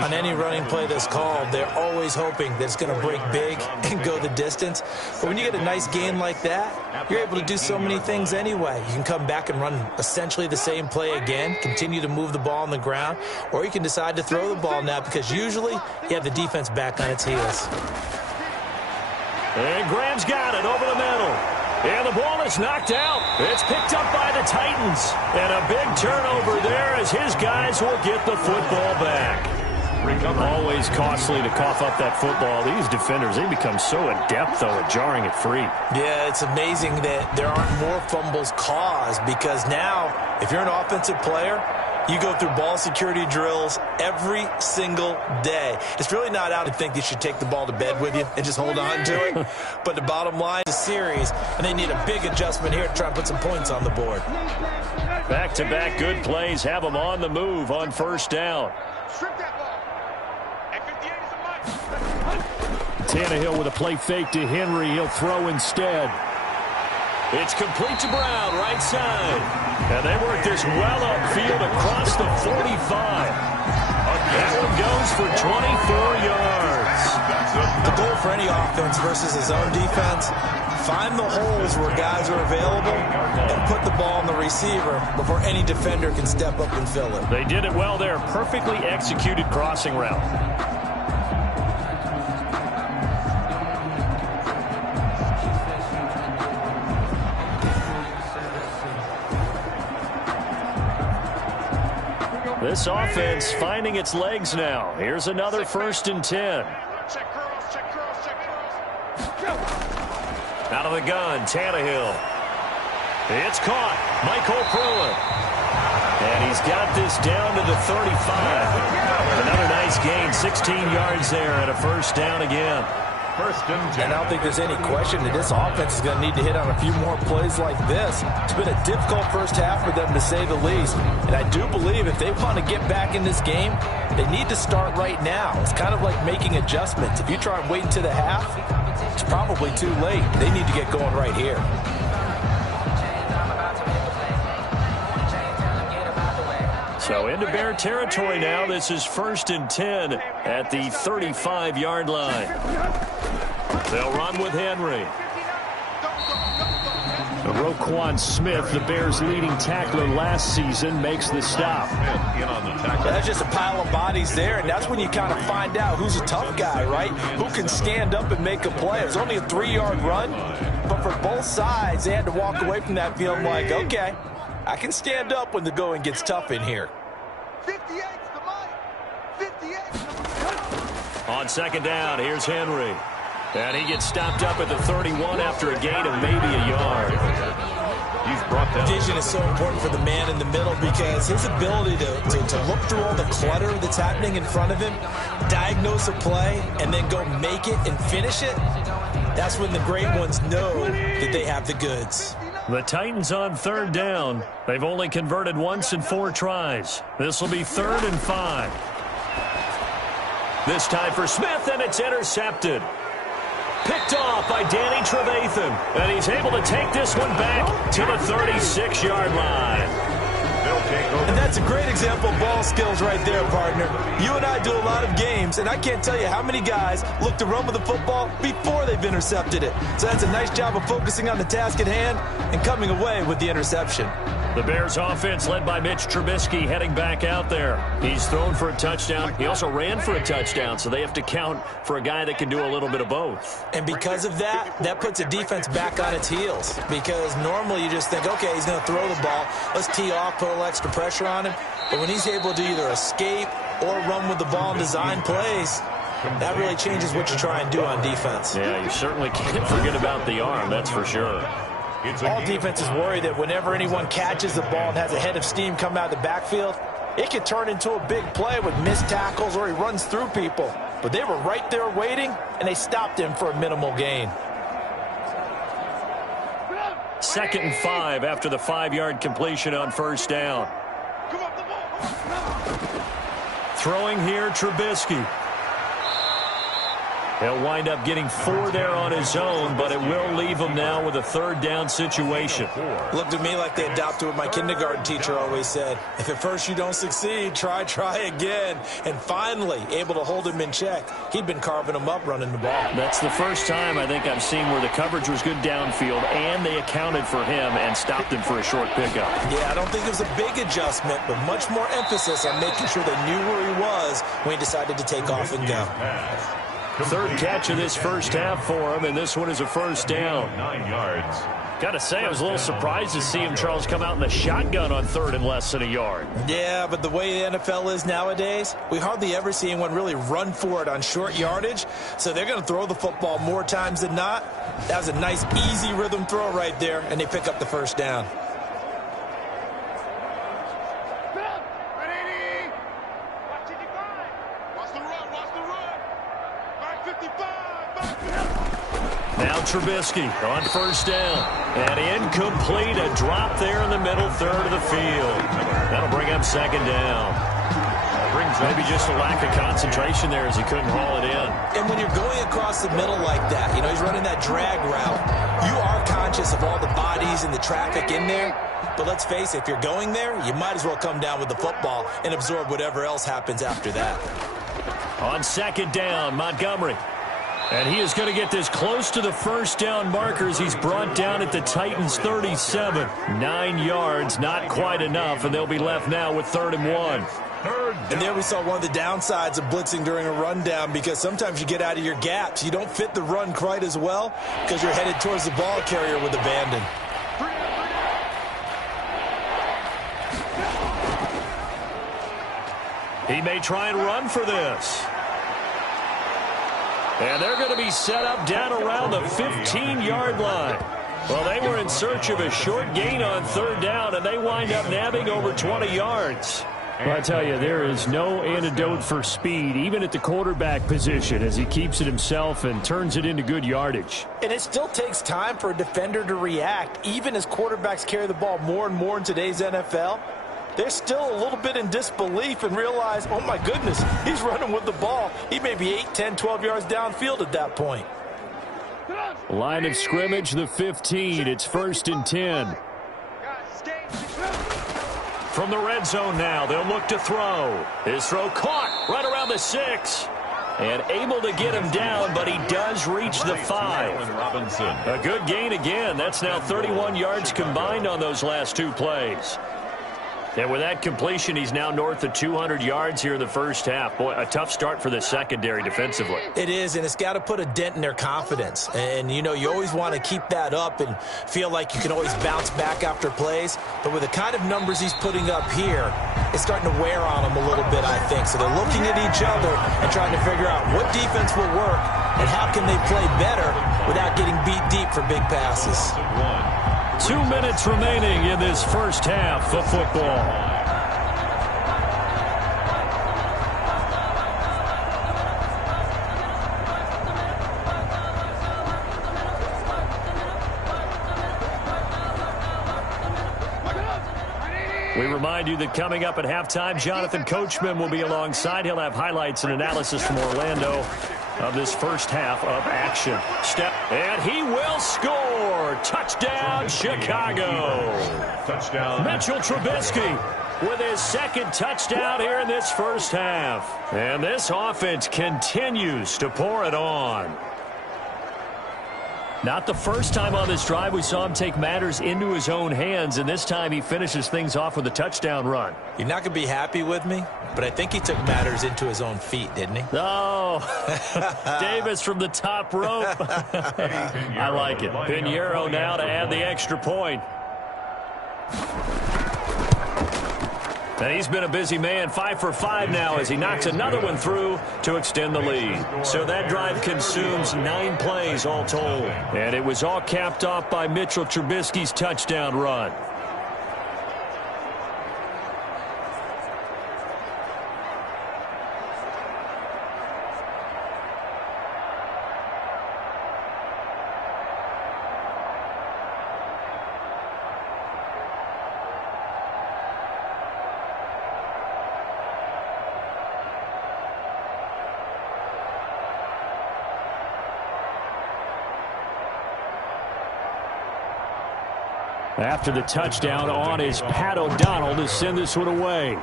On any running play that's called, they're always hoping that it's going to break big and go the distance. But when you get a nice gain like that, you're able to do so many things anyway. You can come back and run essentially the same play again, continue to move the ball on the ground, or you can decide to throw the ball now because usually you have the defense back on its heels. And Graham's got it over the middle. And the ball is knocked out. It's picked up by the Titans. And a big turnover there as his guys will get the football back. Always costly to cough up that football. These defenders, they become so adept, though, at jarring it free. Yeah, it's amazing that there aren't more fumbles caused because now, if you're an offensive player, you go through ball security drills every single day. It's really not out to think you should take the ball to bed with you and just hold on to it. But the bottom line is series, and they need a big adjustment here to try and put some points on the board. Back-to-back good plays have them on the move on first down. Strip that ball. At 58 is a Tannehill with a play fake to Henry. He'll throw instead. It's complete to Brown, right side. And they work this well upfield across the 45. That one goes for 24 yards. The goal for any offense versus his own defense, find the holes where guys are available and put the ball on the receiver before any defender can step up and fill it. They did it well there. Perfectly executed crossing route. This offense finding its legs now. Here's another 1st and 10. check curls, check curls, check curls. Out of the gun, Tannehill. It's caught. Michael Pruitt. And he's got this down to the 35. Another nice gain, 16 yards there and a first down again. First and 10. And I don't think there's any question that this offense is going to need to hit on a few more plays like this. It's been a difficult first half for them, to say the least. And I do believe if they want to get back in this game, they need to start right now. It's kind of like making adjustments. If you try and wait until the half, it's probably too late. They need to get going right here. So into Bear territory now. This is 1st and 10 at the 35-yard line. They'll run with Henry. Roquan Smith, the Bears' leading tackler last season, makes the stop. That's just a pile of bodies there, and that's when you kind of find out who's a tough guy, right? Who can stand up and make a play. It's only a 3-yard run, but for both sides, they had to walk away from that feeling like, okay, I can stand up when the going gets tough in here. 58's the mic. 58's the On second down, here's Henry. And he gets stopped up at the 31 after a gain of maybe a yard. He's brought down. Vision is so important for the man in the middle because his ability to look through all the clutter that's happening in front of him, diagnose a play, and then go make it and finish it, that's when the great ones know that they have the goods. The Titans on third down. They've only converted once in 4 tries. This will be 3rd and 5. This time for Smith, and it's intercepted. Picked off by Danny Trevathan. And he's able to take this one back to the 36-yard line. And that's a great example of ball skills right there, partner. You and I do a lot of games, and I can't tell you how many guys look to run with the football before they've intercepted it. So that's a nice job of focusing on the task at hand and coming away with the interception. The Bears offense led by Mitch Trubisky heading back out there. He's thrown for a touchdown. He also ran for a touchdown, so they have to count for a guy that can do a little bit of both. And because of that, that puts a defense back on its heels. Because normally you just think, okay, he's going to throw the ball. Let's tee off, put a little extra pressure on him. But when he's able to either escape or run with the ball and design plays, that really changes what you try and do on defense. Yeah, you certainly can't forget about the arm, that's for sure. All defenses worry that whenever anyone catches the ball and has a head of steam come out of the backfield, it could turn into a big play with missed tackles or he runs through people. But they were right there waiting, and they stopped him for a minimal gain. 2nd and 5 after the 5-yard completion on first down. Throwing here, Trubisky. He'll wind up getting 4 there on his own, but it will leave him now with a 3rd down situation. Looked at me like they adopted what my kindergarten teacher always said. If at first you don't succeed, try again. And finally, able to hold him in check. He'd been carving him up running the ball. That's the first time I think I've seen where the coverage was good downfield, and they accounted for him and stopped him for a short pickup. Yeah, I don't think it was a big adjustment, but much more emphasis on making sure they knew where he was when he decided to take off and go. 3rd catch of this first half for him, and this one is a first down. 9 yards. Got to say, I was a little surprised to see him, Charles, come out in the shotgun on 3rd and less than a yard. Yeah, but the way the NFL is nowadays, we hardly ever see anyone really run for it on short yardage, so they're going to throw the football more times than not. That was a nice, easy rhythm throw right there, and they pick up the first down. Now Trubisky on first down. And incomplete, a drop there in the middle third of the field. That'll bring up 2nd down. Maybe just a lack of concentration there as he couldn't haul it in. And when you're going across the middle like that, you know, he's running that drag route, you are conscious of all the bodies and the traffic in there. But let's face it, if you're going there, you might as well come down with the football and absorb whatever else happens after that. On 2nd down, Montgomery. And he is going to get this close to the first down markers. He's brought down at the Titans' 37. 9 yards, not quite enough, and they'll be left now with 3rd and 1. And there we saw one of the downsides of blitzing during a rundown, because sometimes you get out of your gaps. You don't fit the run quite as well because you're headed towards the ball carrier with abandon. He may try and run for this. And they're going to be set up down around the 15-yard line. Well, they were in search of a short gain on 3rd down, and they wind up nabbing over 20 yards. Well, I tell you, there is no antidote for speed, even at the quarterback position, as he keeps it himself and turns it into good yardage. And it still takes time for a defender to react, even as quarterbacks carry the ball more and more in today's NFL. They're still a little bit in disbelief and realize, oh, my goodness, he's running with the ball. He may be 8, 10, 12 yards downfield at that point. Line of scrimmage, the 15. It's 1st and 10. From the red zone now, they'll look to throw. His throw caught right around the 6. And able to get him down, but he does reach the 5. A good gain again. That's now 31 yards combined on those last 2 plays. And with that completion, he's now north of 200 yards here in the first half. Boy, a tough start for the secondary defensively. It is, and it's got to put a dent in their confidence. And, you know, you always want to keep that up and feel like you can always bounce back after plays. But with the kind of numbers he's putting up here, it's starting to wear on them a little bit, I think. So they're looking at each other and trying to figure out what defense will work and how can they play better without getting beat deep for big passes. 2 minutes remaining in this first half of football. We remind you that coming up at halftime, Jonathan Coachman will be alongside. He'll have highlights and analysis from Orlando of this first half of action. And he will score. Touchdown, Chicago. Touchdown. Mitchell Trubisky with his second touchdown here in this first half. And this offense continues to pour it on. Not the first time on this drive we saw him take matters into his own hands, and this time he finishes things off with a touchdown run. You're not going to be happy with me, but I think he took matters into his own feet, didn't he? Oh, Davis from the top rope. I like it. Pinheiro now to add the extra point. And he's been a busy man, 5 for 5 now as he knocks another one through to extend the lead. So that drive consumes 9 plays all told. And it was all capped off by Mitchell Trubisky's touchdown run. After the touchdown on is Pat O'Donnell to send this one away.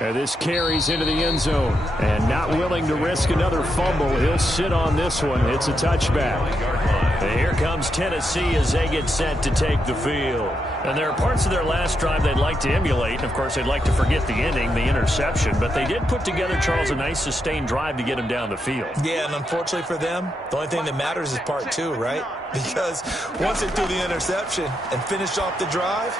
And this carries into the end zone. And not willing to risk another fumble, he'll sit on this one. It's a touchback. And here comes Tennessee as they get set to take the field. And there are parts of their last drive they'd like to emulate. And, of course, they'd like to forget the ending, the interception. But they did put together, Charles, a nice sustained drive to get him down the field. Yeah, and unfortunately for them, the only thing that matters is part 2, right? Because once they threw the interception and finished off the drive,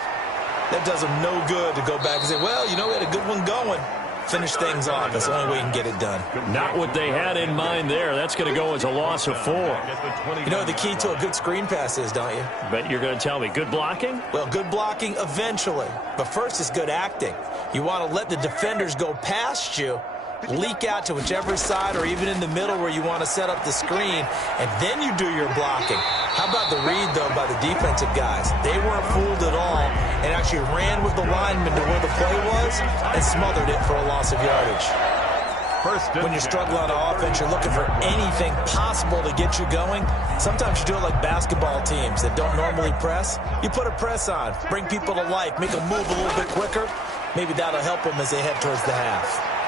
that does them no good to go back and say, well, you know, we had a good one going. Finish things off. That's the only way you can get it done. Not what they had in mind there. That's going to go as a loss of 4. You know what the key to a good screen pass is, don't you? But you're going to tell me, good blocking? Well, good blocking eventually. But first is good acting. You want to let the defenders go past you, leak out to whichever side or even in the middle where you want to set up the screen, and then you do your blocking. How about the read, though, by the defensive guys? They weren't fooled at all and actually ran with the lineman to where the play was and smothered it for a loss of yardage. When you're struggling on offense, you're looking for anything possible to get you going. Sometimes you do it like basketball teams that don't normally press. You put a press on, bring people to life, make them move a little bit quicker. Maybe that'll help them as they head towards the half.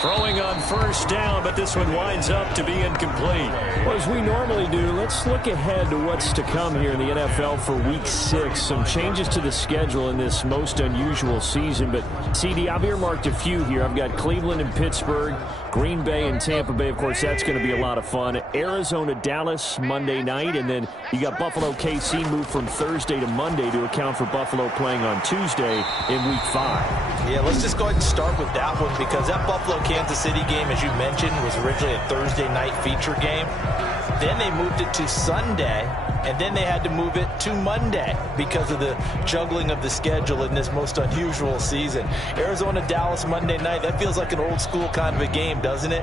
Throwing on first down, but this one winds up to be incomplete. Well, as we normally do, let's look ahead to what's to come here in the NFL for Week 6. Some changes to the schedule in this most unusual season. But, CD, I've earmarked a few here. I've got Cleveland and Pittsburgh, Green Bay and Tampa Bay. Of course, that's going to be a lot of fun. Arizona, Dallas, Monday night. And then you got Buffalo, KC moved from Thursday to Monday to account for Buffalo playing on Tuesday in Week 5. Yeah, let's just go ahead and start with that one because that Buffalo-Kansas City game, as you mentioned, was originally a Thursday night feature game. Then they moved it to Sunday, and then they had to move it to Monday because of the juggling of the schedule in this most unusual season. Arizona, Dallas, Monday night, that feels like an old school kind of a game, doesn't it?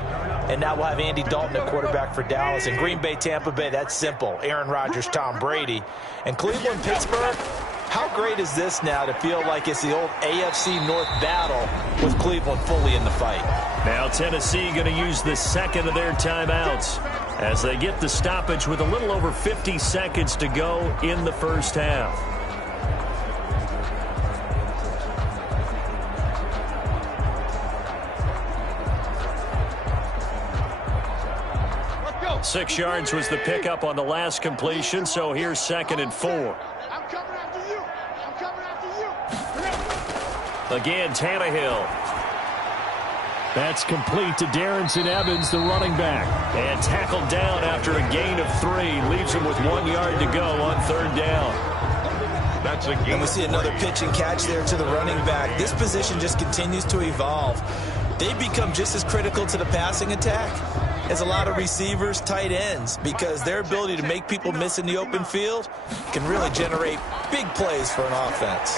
And now we'll have Andy Dalton at quarterback for Dallas. And Green Bay, Tampa Bay, that's simple. Aaron Rodgers, Tom Brady. And Cleveland, Pittsburgh, how great is this now to feel like it's the old AFC North battle with Cleveland fully in the fight? Now Tennessee going to use the second of their timeouts as they get the stoppage with a little over 50 seconds to go in the first half. 6 yards was the pickup on the last completion, so here's 2nd and 4. I'm coming after you. I'm coming after you. Again, Tannehill. That's complete to Darrington Evans, the running back. And tackled down after a gain of 3. Leaves him with 1 yard to go on 3rd down. That's a gain. And we see another pitch and catch there to the running back. This position just continues to evolve. They become just as critical to the passing attack as a lot of receivers, tight ends, because their ability to make people miss in the open field can really generate big plays for an offense.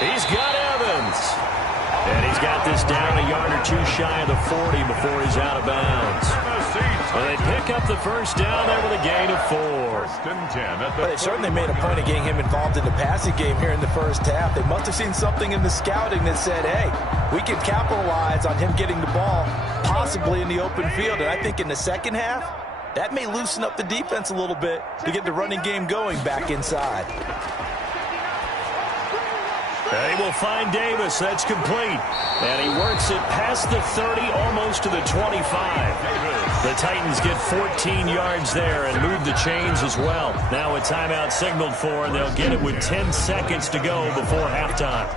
He's got Evans. And he's got this down a yard or 2 shy of the 40 before he's out of bounds. And they pick up the first down there with a gain of 4. 1st and 10 at the But they certainly made a point of getting him involved in the passing game here in the first half. They must have seen something in the scouting that said, hey, we can capitalize on him getting the ball possibly in the open field. And I think in the second half, that may loosen up the defense a little bit to get the running game going back inside. They will find Davis. That's complete. And he works it past the 30, almost to the 25. The Titans get 14 yards there and move the chains as well. Now a timeout signaled for, and they'll get it with 10 seconds to go before halftime.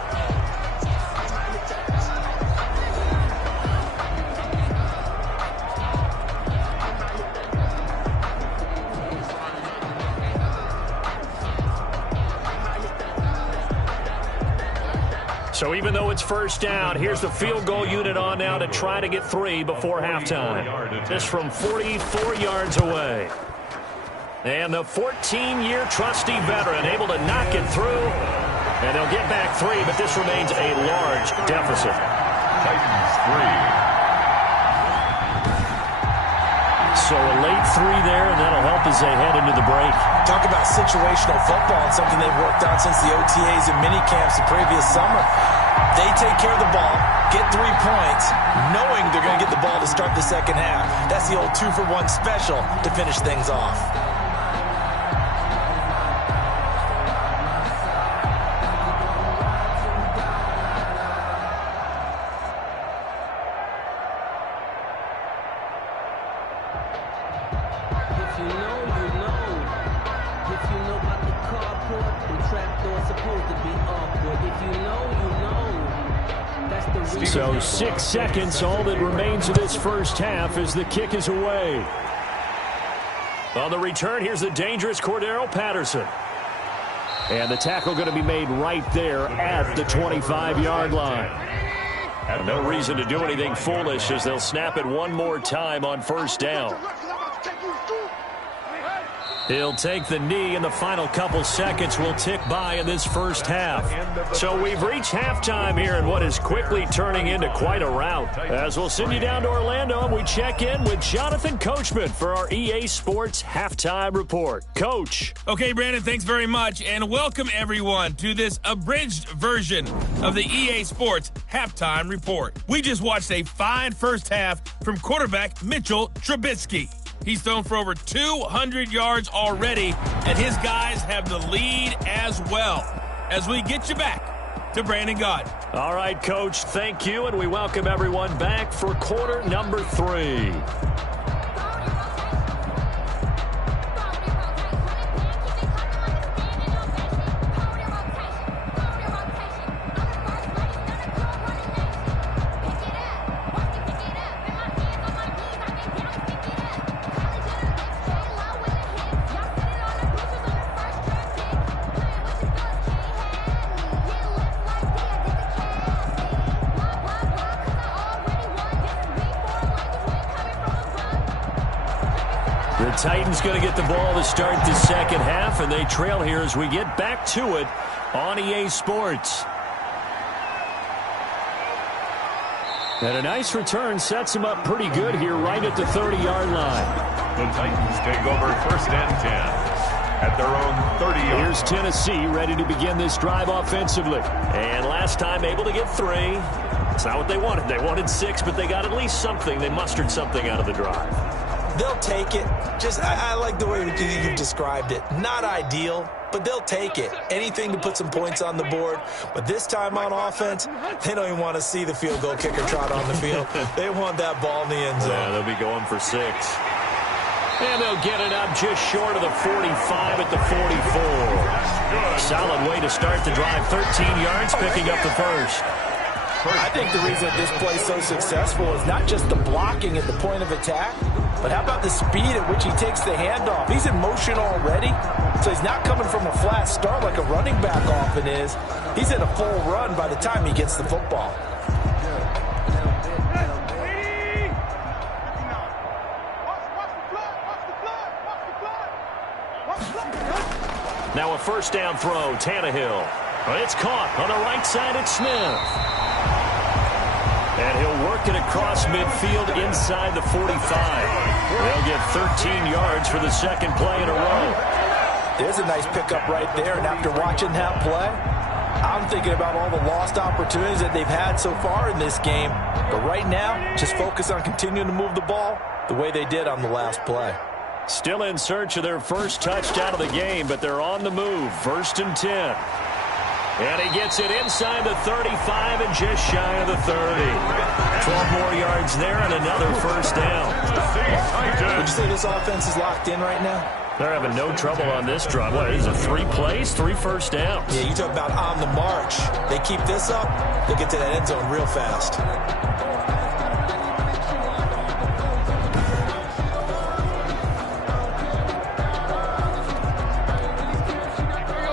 So even though it's first down, here's the field goal unit on now to try to get 3 before halftime. This from 44 yards away. And the 14-year trusty veteran able to knock it through. And they'll get back 3, but this remains a large deficit. Titans 3. So a late 3 there, and that'll help as they head into the break. Talk about situational football and something they've worked on since the OTAs and mini camps the previous summer. They take care of the ball, get 3 points, knowing they're going to get the ball to start the second half. That's the old 2-for-1 special to finish things off. So 6 seconds, all that remains of this first half as the kick is away. On the return, here's the dangerous Cordero Patterson. And the tackle going to be made right there at the 25-yard line. And no reason to do anything foolish as they'll snap it one more time on first down. He'll take the knee, and the final couple seconds will tick by in this first half. So we've reached halftime here in what is quickly turning into quite a rout. As we'll send you down to Orlando, and we check in with Jonathan Coachman for our EA Sports Halftime Report. Coach. Okay, Brandon, thanks very much, and welcome everyone to this abridged version of the EA Sports Halftime Report. We just watched a fine first half from quarterback Mitchell Trubisky. He's thrown for over 200 yards already, and his guys have the lead as well. As we get you back to Brandon Gaudin. All right, Coach, thank you, and we welcome everyone back for quarter number 3. Titans going to get the ball to start the second half, and they trail here as we get back to it on EA Sports. And a nice return sets them up pretty good here right at the 30-yard line. The Titans take over 1st and 10 at their own 30 yards. Here's Tennessee ready to begin this drive offensively. And last time able to get 3. It's not what they wanted. They wanted 6, but they got at least something. They mustered something out of the drive. They'll take it. I like the way you've described it. Not ideal, but they'll take it. Anything to put some points on the board. But this time on offense, they don't even want to see the field goal kicker trot on the field. They want that ball in the end zone. Yeah, they'll be going for 6. And they'll get it up just short of the 45 at the 44. Solid way to start the drive. 13 yards, picking up the first. I think the reason this play is so successful is not just the blocking at the point of attack, but how about the speed at which he takes the handoff? He's in motion already, so he's not coming from a flat start like a running back often is. He's in a full run by the time he gets the football. Now a first down throw, Tannehill. It's caught on the right side at Smith. And he'll work it across midfield inside the 45. They'll get 13 yards for the second play in a row. There's a nice pickup right there, and after watching that play, I'm thinking about all the lost opportunities that they've had so far in this game. But right now, just focus on continuing to move the ball the way they did on the last play. Still in search of their first touchdown of the game, but they're on the move. 1st and 10. And he gets it inside the 35 and just shy of the 30. 12 more yards there and another first down. Would you say this offense is locked in right now? They're having no trouble on this drive. What is it, 3 plays, 3 first downs? Yeah, you talk about on the march. They keep this up, they get to that end zone real fast.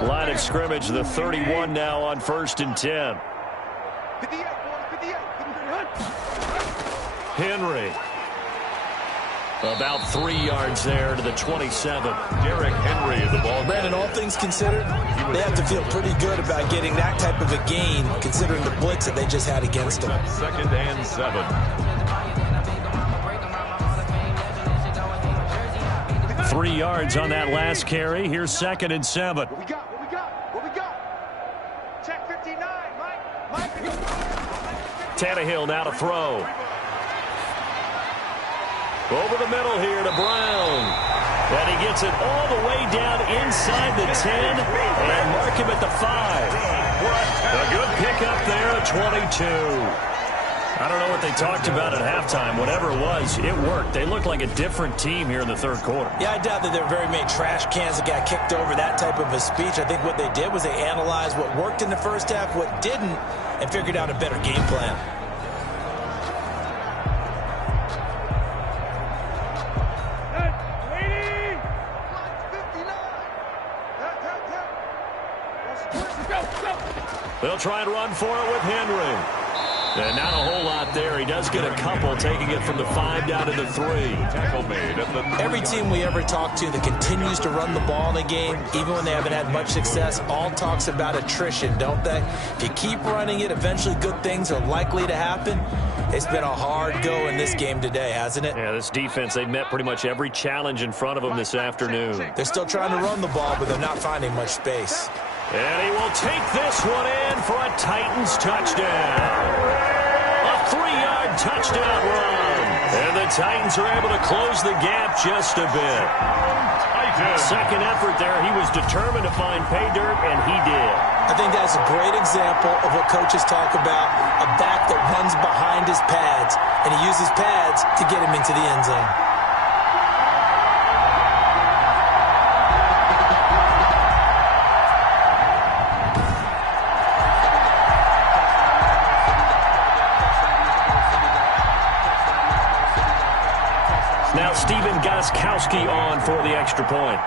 Line of scrimmage, the 31 now on 1st and 10. Henry. About 3 yards there to the 27. Derrick Henry is the ball. Brandon, all things considered, they have to feel pretty good about getting that type of a gain, considering the blitz that they just had against them. 2nd and 7. 3 yards on that last carry. Here's 2nd and 7. What we got? Check 59, Mike. Tannehill now to throw. Over the middle here to Brown. And he gets it all the way down inside the 10 and mark him at the 5. A good pickup there at 22. I don't know what they talked about at halftime. Whatever it was, it worked. They looked like a different team here in the 3rd quarter. Yeah, I doubt that there were very many trash cans that got kicked over, that type of a speech. I think what they did was they analyzed what worked in the first half, what didn't, and figured out a better game plan. They'll try and run for it with Henry. And not a whole lot there. He does get a couple, taking it from the 5 down to the 3. Tackle made at the Every team we ever talk to that continues to run the ball in a game, even when they haven't had much success, all talks about attrition, don't they? If you keep running it, eventually good things are likely to happen. It's been a hard go in this game today, hasn't it? Yeah, this defense, they've met pretty much every challenge in front of them this afternoon. They're still trying to run the ball, but they're not finding much space. And he will take this one in for a Titans touchdown. A 3-yard touchdown run. And the Titans are able to close the gap just a bit. Second effort there. He was determined to find pay dirt, and he did. I think that's a great example of what coaches talk about, a back that runs behind his pads, and he uses pads to get him into the end zone. Now Steven Gostkowski on for the extra point.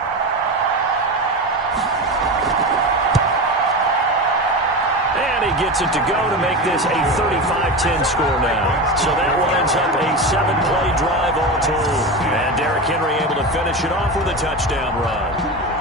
And he gets it to go to make this a 35-10 score now. So that lines up a 7-play drive all told. And Derrick Henry able to finish it off with a touchdown run.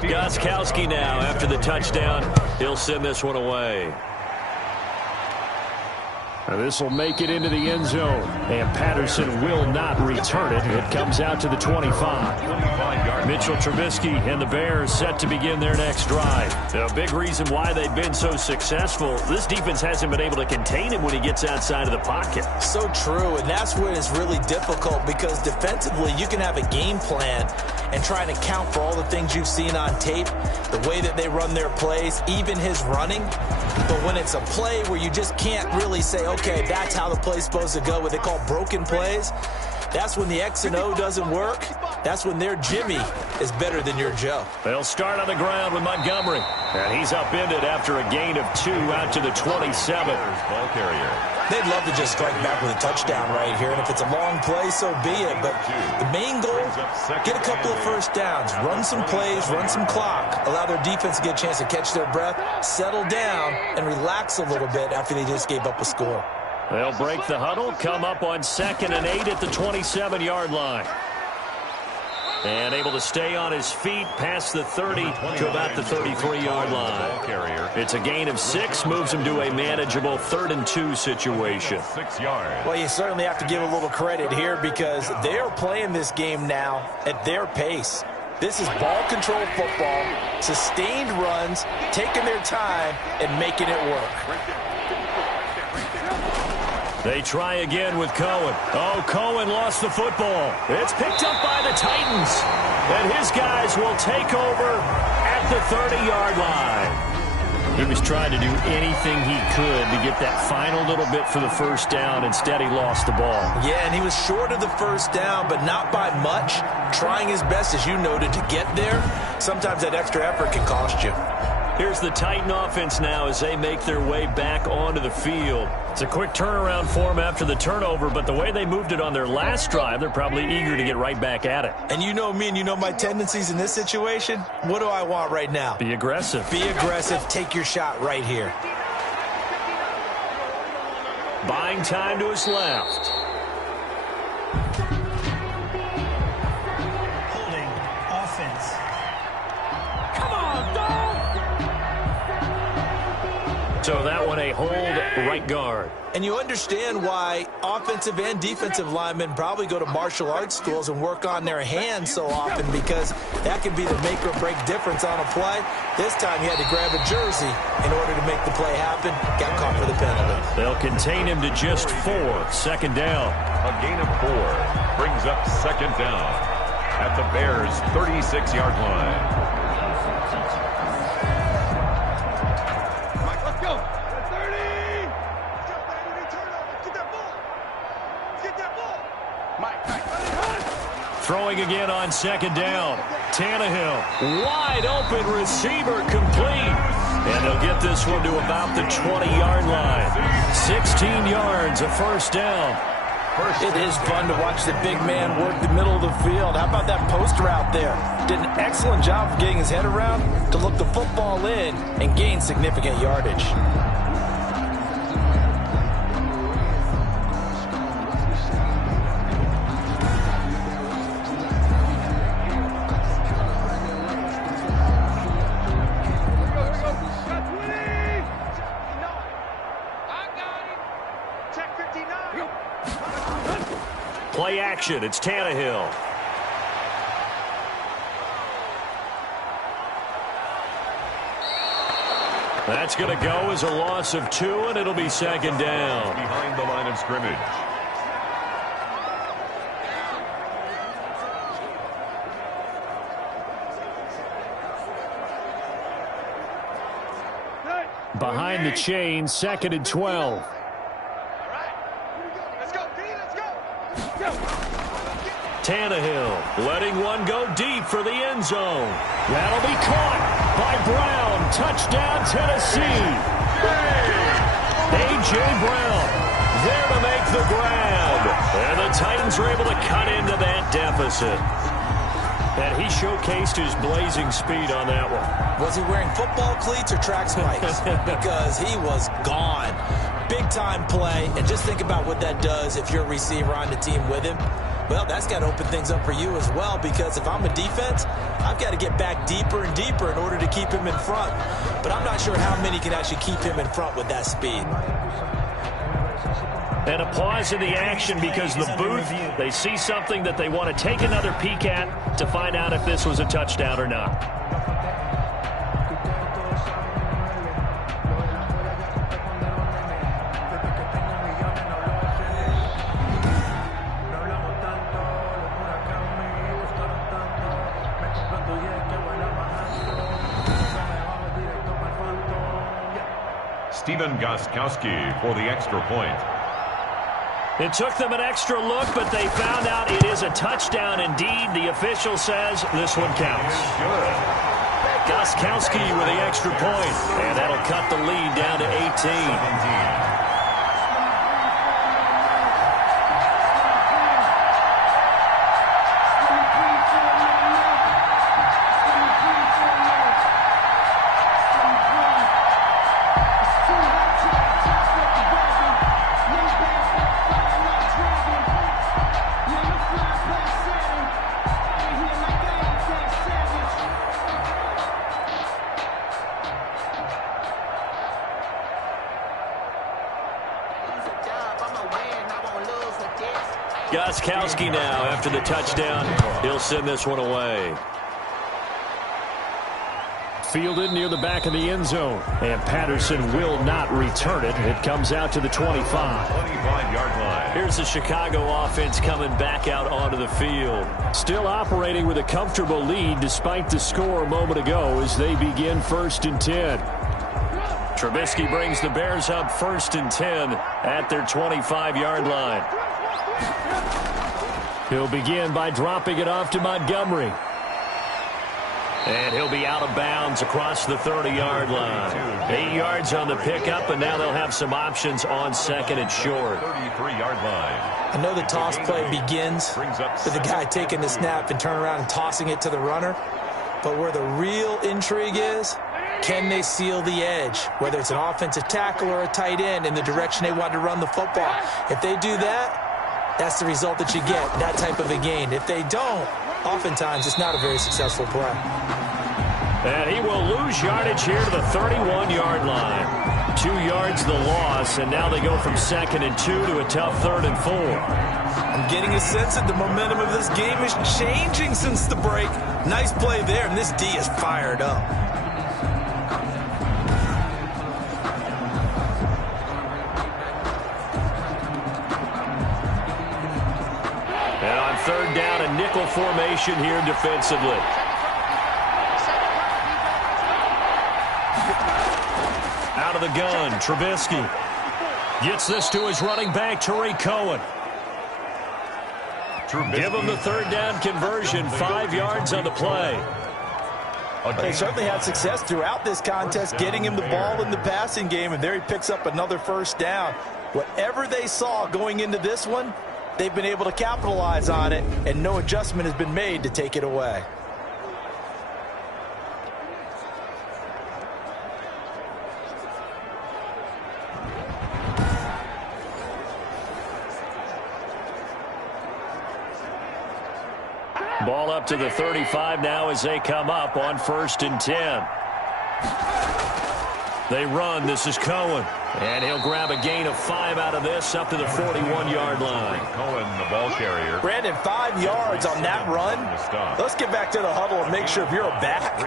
Gostkowski now, after the touchdown, he'll send this one away. This will make it into the end zone, and Patterson will not return it. It comes out to the 25. Mitchell Trubisky and the Bears set to begin their next drive. A big reason why they've been so successful, this defense hasn't been able to contain him when he gets outside of the pocket. So true, and that's when it's really difficult because defensively you can have a game plan and try to account for all the things you've seen on tape, the way that they run their plays, even his running. But when it's a play where you just can't really say, okay, that's how the play's supposed to go, what they call broken plays, that's when the X and O doesn't work. That's when their Jimmy is better than your Joe. They'll start on the ground with Montgomery. And he's upended after a gain of 2 out to the 27. Ball carrier. They'd love to just strike back with a touchdown right here. And if it's a long play, so be it. But the main goal, get a couple of first downs, run some plays, run some clock, allow their defense to get a chance to catch their breath, settle down, and relax a little bit after they just gave up a score. They'll break the huddle, come up on 2nd and 8 at the 27-yard line. And able to stay on his feet past the 30 to about the 33-yard line. It's a gain of 6, moves him to a manageable 3rd and 2 situation. 6 yards. Well, you certainly have to give a little credit here because they are playing this game now at their pace. This is ball control football, sustained runs, taking their time and making it work. They try again with Cohen. Oh, Cohen lost the football. It's picked up by the Titans. And his guys will take over at the 30-yard line. He was trying to do anything he could to get that final little bit for the first down. Instead, he lost the ball. Yeah, and he was short of the first down, but not by much. Trying his best, as you noted, to get there. Sometimes that extra effort can cost you. Here's the Titan offense now as they make their way back onto the field. It's a quick turnaround for them after the turnover, but the way they moved it on their last drive, they're probably eager to get right back at it. And you know me and you know my tendencies in this situation. What do I want right now? Be aggressive. Be aggressive. Take your shot right here. Buying time to his left. Holding offense. Come on, dog! So that one a hold right guard. And you understand why offensive and defensive linemen probably go to martial arts schools and work on their hands so often, because that can be the make or break difference on a play. This time he had to grab a jersey in order to make the play happen. Got caught for the penalty. They'll contain him to just 4. 2nd down. A gain of 4 brings up 2nd down at the Bears' 36-yard line. Throwing again on 2nd down. Tannehill, wide open receiver, complete. And they'll get this one to about the 20-yard line. 16 yards, a first down. It is fun to watch the big man work the middle of the field. How about that post route there? Did an excellent job of getting his head around to look the football in and gain significant yardage. Play action. It's Tannehill. That's going to go as a loss of 2, and it'll be 2nd down. Behind the line of scrimmage. Behind the chain, 2nd and 12. Tannehill letting one go deep for the end zone. That'll be caught by Brown. Touchdown, Tennessee. A.J. Brown there to make the grab. And the Titans are able to cut into that deficit. And he showcased his blazing speed on that one. Was he wearing football cleats or track spikes? Because he was gone. Big-time play. And just think about what that does if you're a receiver on the team with him. Well, that's got to open things up for you as well, because if I'm a defense, I've got to get back deeper and deeper in order to keep him in front. But I'm not sure how many can actually keep him in front with that speed. And a pause in the action because the booth, they see something that they want to take another peek at to find out if this was a touchdown or not. Steven Gostkowski for the extra point. It took them an extra look, but they found out it is a touchdown indeed. The official says this one counts. Gostkowski with the extra point, and that'll cut the lead down to 18. Gostkowski now after the touchdown. He'll send this one away. Fielded near the back of the end zone. And Patterson will not return it. It comes out to the 25. 25-yard line. Here's the Chicago offense coming back out onto the field. Still operating with a comfortable lead despite the score a moment ago as they begin 1st and 10. Trubisky brings the Bears up 1st and 10 at their 25-yard line. He'll begin by dropping it off to Montgomery. And he'll be out of bounds across the 30-yard line. 8 yards on the pickup, and now they'll have some options on 2nd and short. 33-yard line. I know the toss play begins with the guy taking the snap and turning around and tossing it to the runner. But where the real intrigue is, can they seal the edge, whether it's an offensive tackle or a tight end, in the direction they want to run the football? If they do that, that's the result that you get, that type of a gain. If they don't, oftentimes it's not a very successful play. And he will lose yardage here to the 31-yard line. 2 yards the loss, and now they go from 2nd and 2 to a tough 3rd and 4. I'm getting a sense that the momentum of this game is changing since the break. Nice play there, and this D is fired up. And on 3rd down, a nickel formation here defensively. Out of the gun, Trubisky gets this to his running back, Tariq Cohen. Give him the 3rd down conversion, 5 yards on the play. They certainly had success throughout this contest, getting him the ball in the passing game, and there he picks up another 1st down. Whatever they saw going into this one, they've been able to capitalize on it, and no adjustment has been made to take it away. Ball up to the 35 now as they come up on 1st and 10. They run. This is Cohen. And he'll grab a gain of 5 out of this up to the 41-yard line. Cohen, the ball carrier. Brandon, 5 yards on that run. Let's get back to the huddle and make sure if you're a back,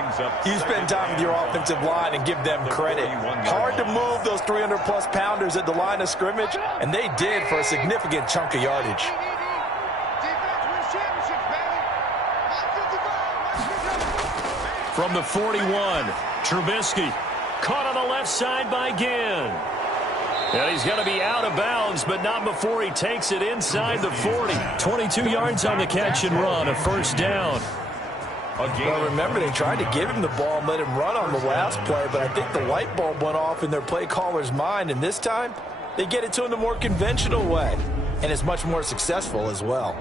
you spend time with your offensive line and give them credit. Hard to move those 300-plus pounders at the line of scrimmage, and they did for a significant chunk of yardage. From the 41, Trubisky caught on the left side by Ginn. And he's going to be out of bounds, but not before he takes it inside the 40. 22 yards on the catch and run, a 1st down. Well, remember, they tried to give him the ball and let him run on the last play, but I think the light bulb went off in their play caller's mind, and this time they get it to him the more conventional way, and it's much more successful as well.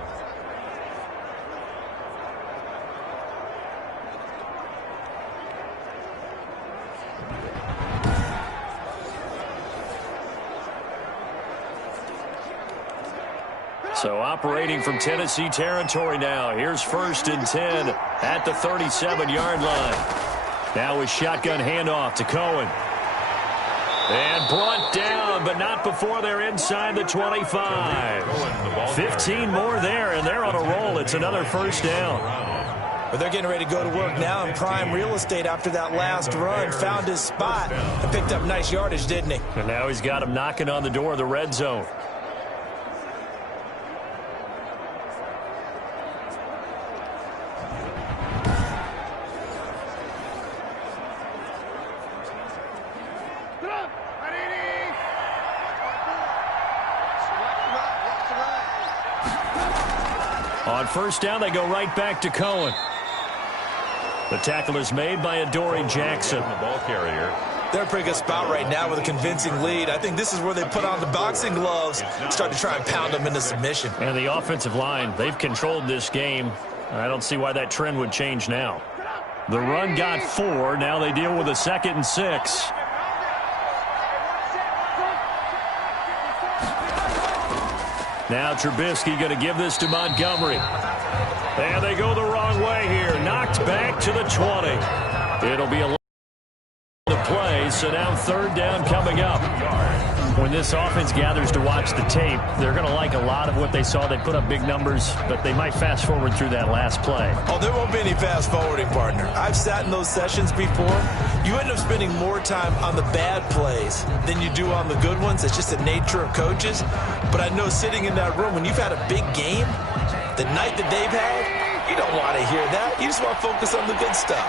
So operating from Tennessee territory now. Here's 1st and 10 at the 37-yard line. Now with shotgun handoff to Cohen. And brought down, but not before they're inside the 25. 15 more there, and they're on a roll. It's another first down. But they're getting ready to go to work now in prime real estate after that last run. Found his spot and picked up nice yardage, didn't he? And now he's got him knocking on the door of the red zone. On first down, they go right back to Cohen. The tackle is made by Adoree Jackson. The ball carrier. They're in a pretty good spot right now with a convincing lead. I think this is where they put on the boxing gloves, start to try and pound them into submission. And the offensive line, they've controlled this game. I don't see why that trend would change now. The run got 4. Now they deal with a 2nd and 6. Now Trubisky going to give this to Montgomery. And they go the wrong way here. Knocked back to the 20. It'll be a play, so now 3rd down coming up. When this offense gathers to watch the tape, they're going to like a lot of what they saw. They put up big numbers, but they might fast forward through that last play. Oh, there won't be any fast forwarding, partner. I've sat in those sessions before. You end up spending more time on the bad plays than you do on the good ones. It's just the nature of coaches. But I know sitting in that room, when you've had a big game, the night that they've had, you don't want to hear that. You just want to focus on the good stuff.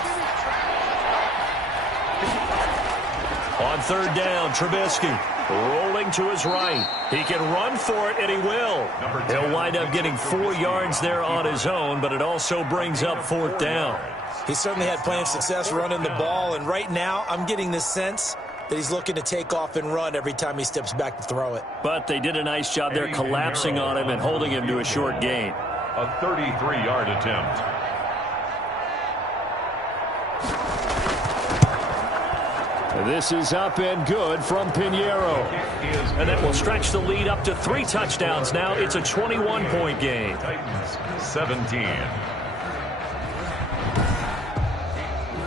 On 3rd down, Trubisky rolling to his right. He can run for it, and he will. He'll wind up getting 4 yards there on his own, but it also brings up 4th down. He certainly had plenty of success running the ball, and right now I'm getting the sense that he's looking to take off and run every time he steps back to throw it. But they did a nice job there collapsing on him and holding him to a short gain. A 33-yard attempt. This is up and good from Pinheiro. And that will stretch the lead up to 3 touchdowns now. It's a 21-point game. Titans 17.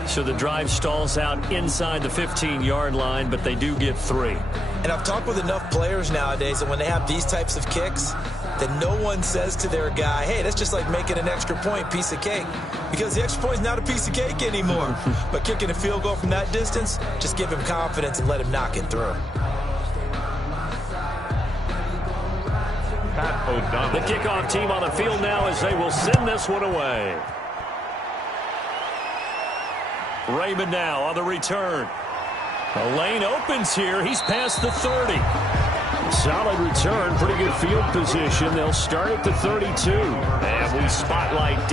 So the drive stalls out inside the 15-yard line, but they do get 3. And I've talked with enough players nowadays that when they have these types of kicks, that no one says to their guy, hey, that's just like making an extra point, piece of cake. Because the extra point is not a piece of cake anymore. But kicking a field goal from that distance, just give him confidence and let him knock it through. Pat O'Donnell. The kickoff team on the field now as they will send this one away. Raymond now on the return. The lane opens here. He's past the 30. Solid return. Pretty good field position. They'll start at the 32. And we spotlight